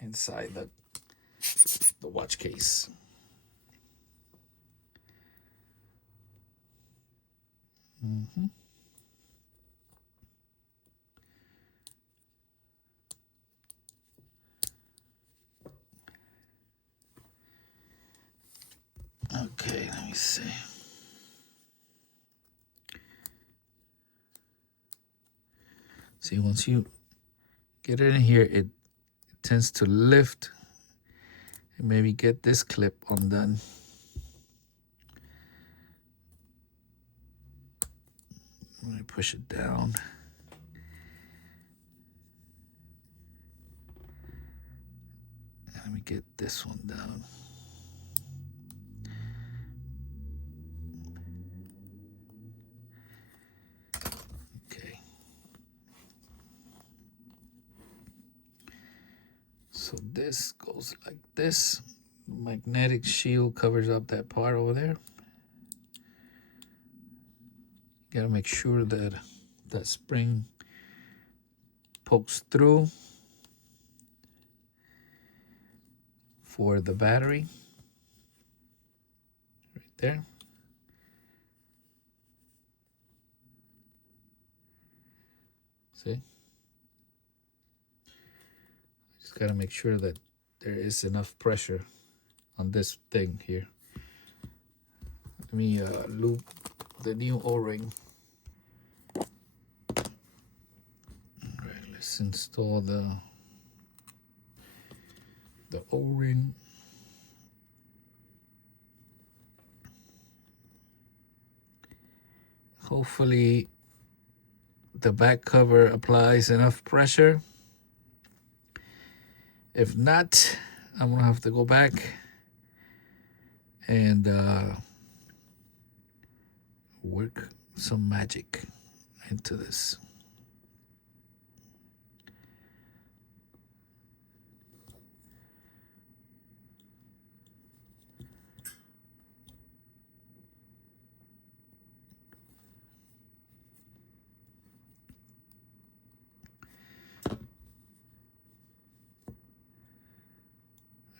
inside the watch case. Okay, let me see. See, once you get it in here, it tends to lift and maybe get this clip undone. Let me push it down. Let me get this one down. Okay. So this goes like this. Magnetic shield covers up that part over there. You gotta make sure that that spring pokes through for the battery. Right there. See? Just gotta make sure that there is enough pressure on this thing here. Let me loop the new O-ring. Alright, let's install the O-ring. Hopefully the back cover applies enough pressure. If not, I'm gonna have to go back and work some magic into this.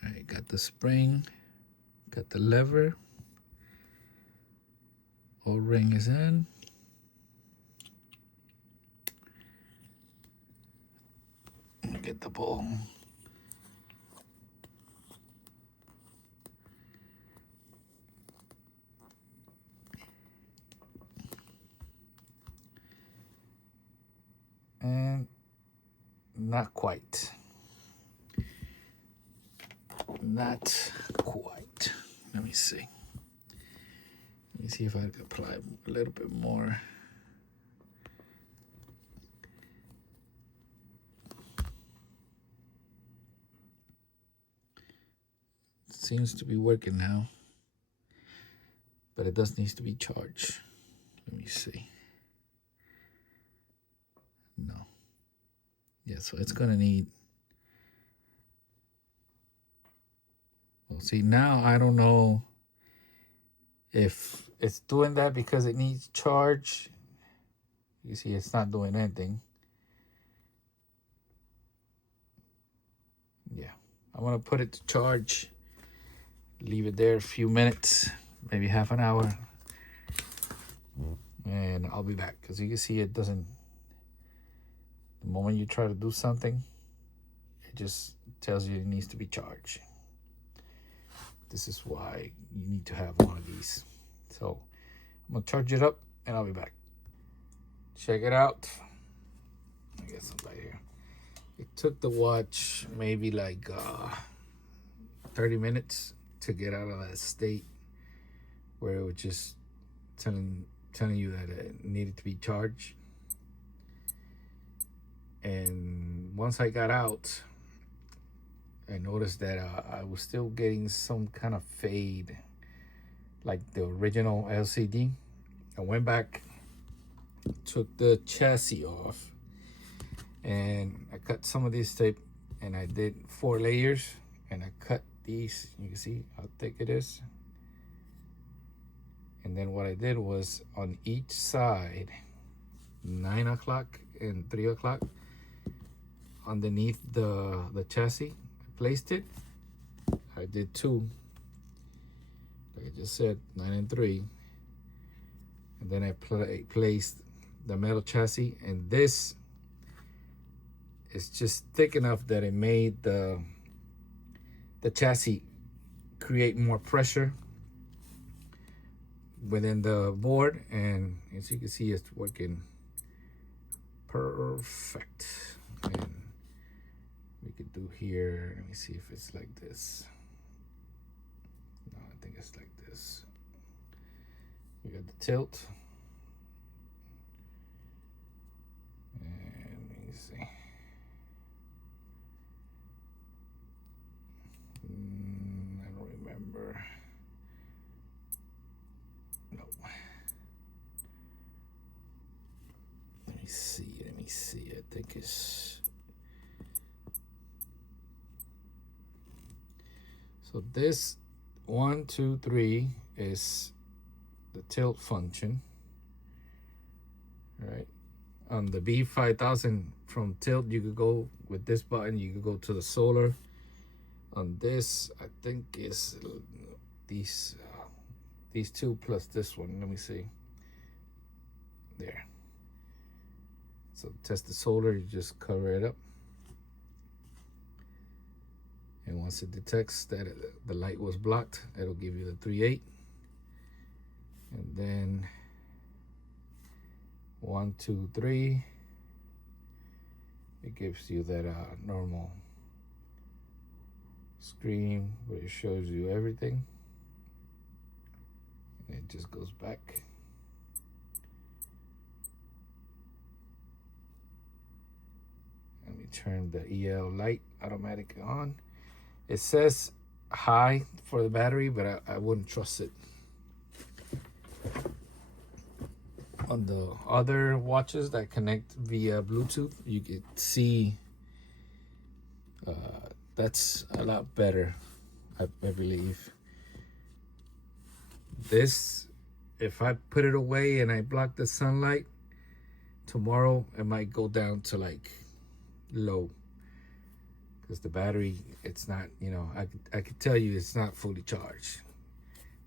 All right, got the spring, got the lever, O-ring is in. Get the ball. And not quite. Not quite. Let me see. Let me see if I can apply a little bit more. Seems to be working now, but it does need to be charged. Let me see. No. Yeah, so it's gonna need. Well, see, now I don't know if it's doing that because it needs charge. You see, it's not doing anything. Yeah, I'm gonna put it to charge. Leave it there a few minutes, maybe half an hour, and I'll be back. Because you can see it doesn't. The moment you try to do something, it just tells you it needs to be charged. This is why you need to have one of these. So I'm gonna charge it up and I'll be back. Check it out. I got somebody here. It took the watch maybe like 30 minutes to get out of that state where it was just telling you that it needed to be charged. And once I got out, I noticed that I was still getting some kind of fade, like the original LCD. I went back, took the chassis off, and I cut some of this tape, and I did 4 layers, and I cut these. You can see how thick it is. And then what I did was on each side, 9 o'clock and 3 o'clock, underneath the chassis, placed it. I did 2, like I just said, 9 and 3, and then I placed the metal chassis, and this is just thick enough that it made the chassis create more pressure within the board, and as you can see, it's working perfect. And we could do here, let me see if it's like this. No, I think it's like this. We got the tilt, and let me see. I don't remember. No. Let me see. I think it's. So this 1, 2, 3 is the tilt function, right? On the B5000 from tilt, you could go with this button, you could go to the solar. On this, I think is these 2 plus this one. Let me see. There. So test the solar, you just cover it up. And once it detects that the light was blocked, it'll give you the 3/8. And then 1, 2, 3. It gives you that normal screen where it shows you everything. And it just goes back. Let me turn the EL light automatic on. It says high for the battery, but I wouldn't trust it. On the other watches that connect via Bluetooth, you can see that's a lot better, I believe. This, if I put it away and I block the sunlight, tomorrow it might go down to like low, because the battery, it's not, you know, I could tell you it's not fully charged.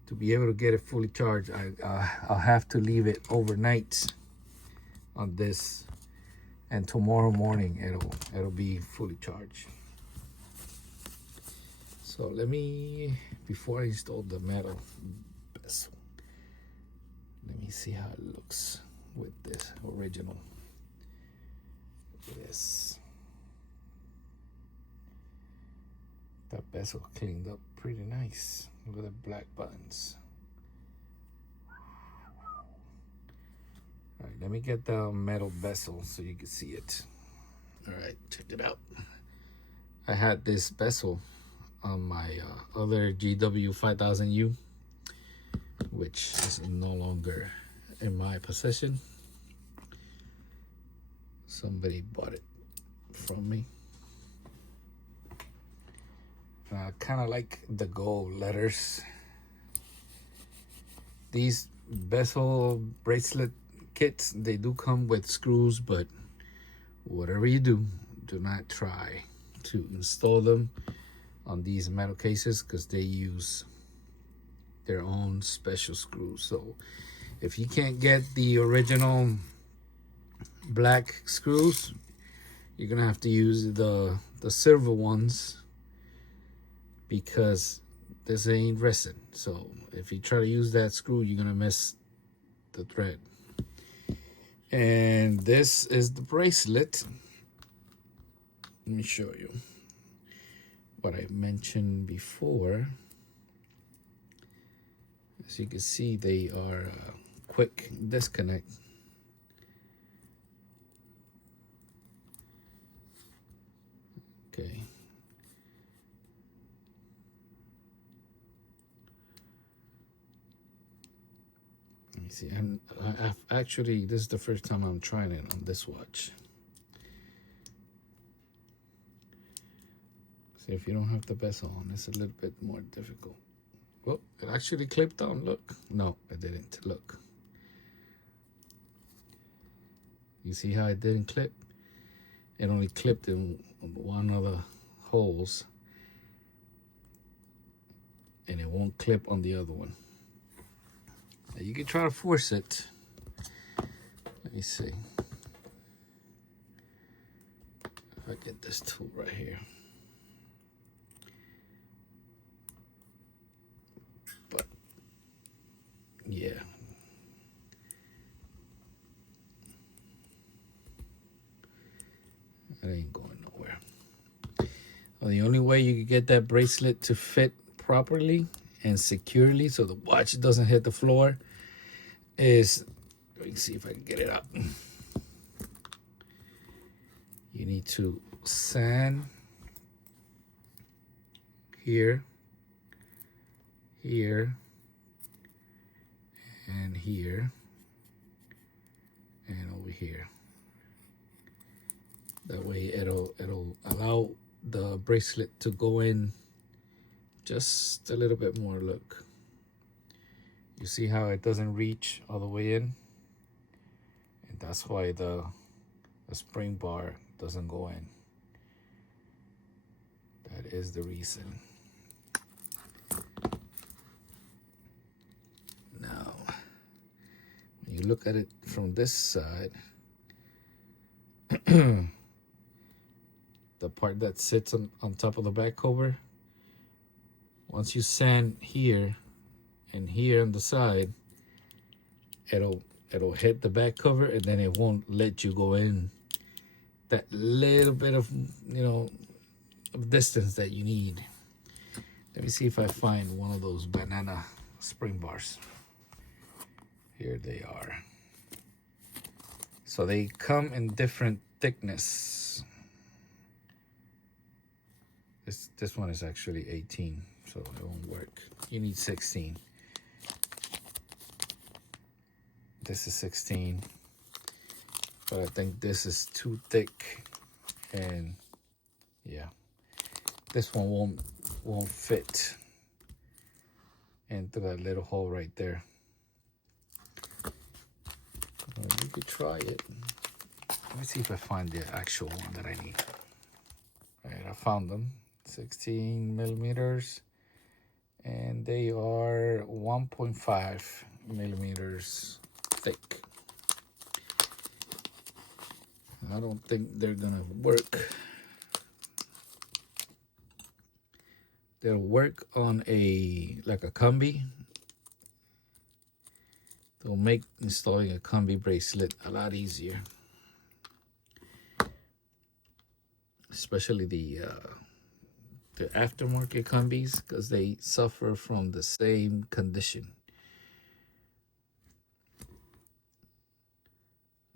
To be able to get it fully charged, I'll have to leave it overnight on this, and tomorrow morning it'll be fully charged. So let me, before I install the metal bezel, let me see how it looks with this original. This, that bezel cleaned up pretty nice. Look at the black buttons. All right, let me get the metal bezel so you can see it. All right, check it out. I had this bezel on my other GW-5000U, which is no longer in my possession. Somebody bought it from me. I kind of like the gold letters. These bezel bracelet kits, they do come with screws, but whatever you do, do not try to install them on these metal cases, because they use their own special screws. So if you can't get the original black screws, you're gonna have to use the silver ones, because this ain't resin. So if you try to use that screw, you're gonna miss the thread. And this is the bracelet. Let me show you what I mentioned before. As you can see, they are quick disconnect. Okay. Let me see. And I've actually, this is the first time I'm trying it on this watch. See, if you don't have the bezel on, it's a little bit more difficult. Well, it actually clipped on. Look. No, it didn't. Look. You see how it didn't clip? It only clipped in one of the holes, and it won't clip on the other one. Now you can try to force it. Let me see if I get this tool right here. But yeah, it ain't going nowhere. Well, the only way you can get that bracelet to fit properly and securely so the watch doesn't hit the floor is, let me see if I can get it up. You need to sand here, here, and here, and over here. That way it'll allow the bracelet to go in just a little bit more. Look, you see how it doesn't reach all the way in, and that's why the spring bar doesn't go in. That is the reason. Now when you look at it from this side, the part that sits on top of the back cover, once you sand here and here on the side, it'll hit the back cover, and then it won't let you go in that little bit of, you know, of distance that you need. Let me see if I find one of those banana spring bars. Here they are. So they come in different thickness. This one is actually 18, so it won't work. You need 16. This is 16, but I think this is too thick, and yeah, this one won't fit into that little hole right there. Well, you could try it. Let me see if I find the actual one that I need. All right, I found them. 16 millimeters, and they are 1.5 millimeters thick. I don't think they're gonna work. They'll work on like a combi. They'll make installing a combi bracelet a lot easier, especially the aftermarket combis, because they suffer from the same condition.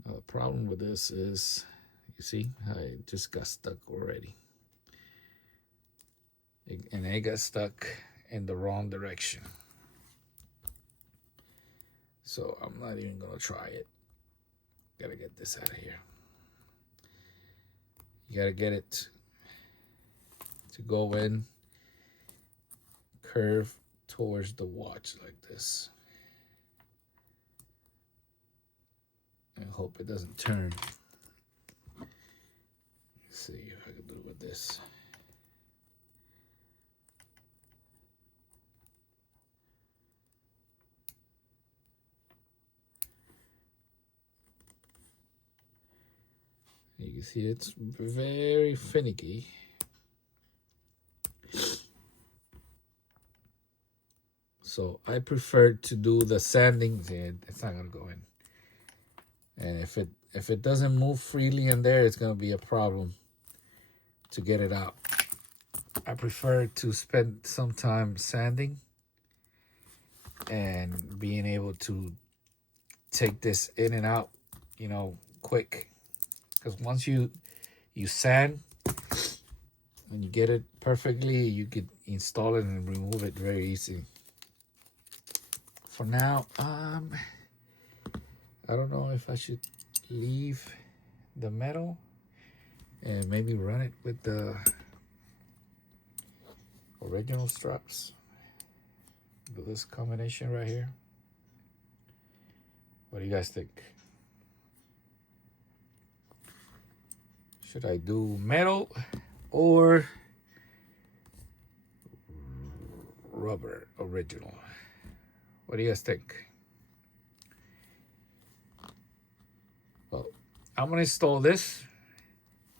Now, the problem with this is, you see, I just got stuck already. And I got stuck in the wrong direction. So I'm not even gonna try it. Gotta get this out of here. You gotta get it to go in, curve towards the watch like this. And hope it doesn't turn. Let's see if I can do it with this. You can see it's very finicky. So I prefer to do the sanding. It's not gonna go in. And if it doesn't move freely in there, it's gonna be a problem to get it out. I prefer to spend some time sanding and being able to take this in and out, you know, quick. Because once you sand and you get it perfectly, you can install it and remove it very easy. For now, I don't know if I should leave the metal and maybe run it with the original straps. Do this combination right here. What do you guys think? Should I do metal or rubber original? What do you guys think? Well, I'm gonna install this,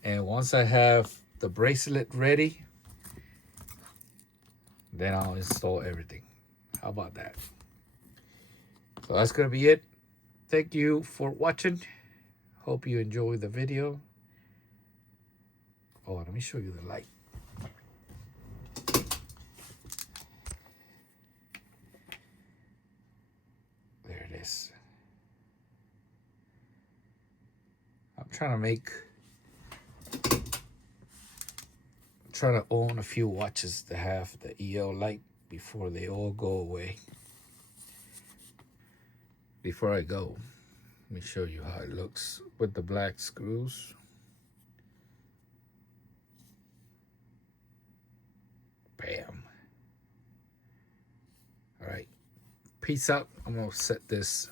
and once I have the bracelet ready, then I'll install everything. How about that? So that's gonna be it. Thank you for watching. Hope you enjoyed the video. Oh, let me show you the light. There it is. I'm trying to own a few watches to have the EL light before they all go away. Before I go, let me show you how it looks with the black screws. Bam. All right. Peace out. I'm going to set this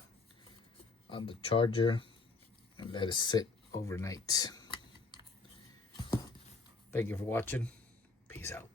on the charger and let it sit overnight. Thank you for watching. Peace out.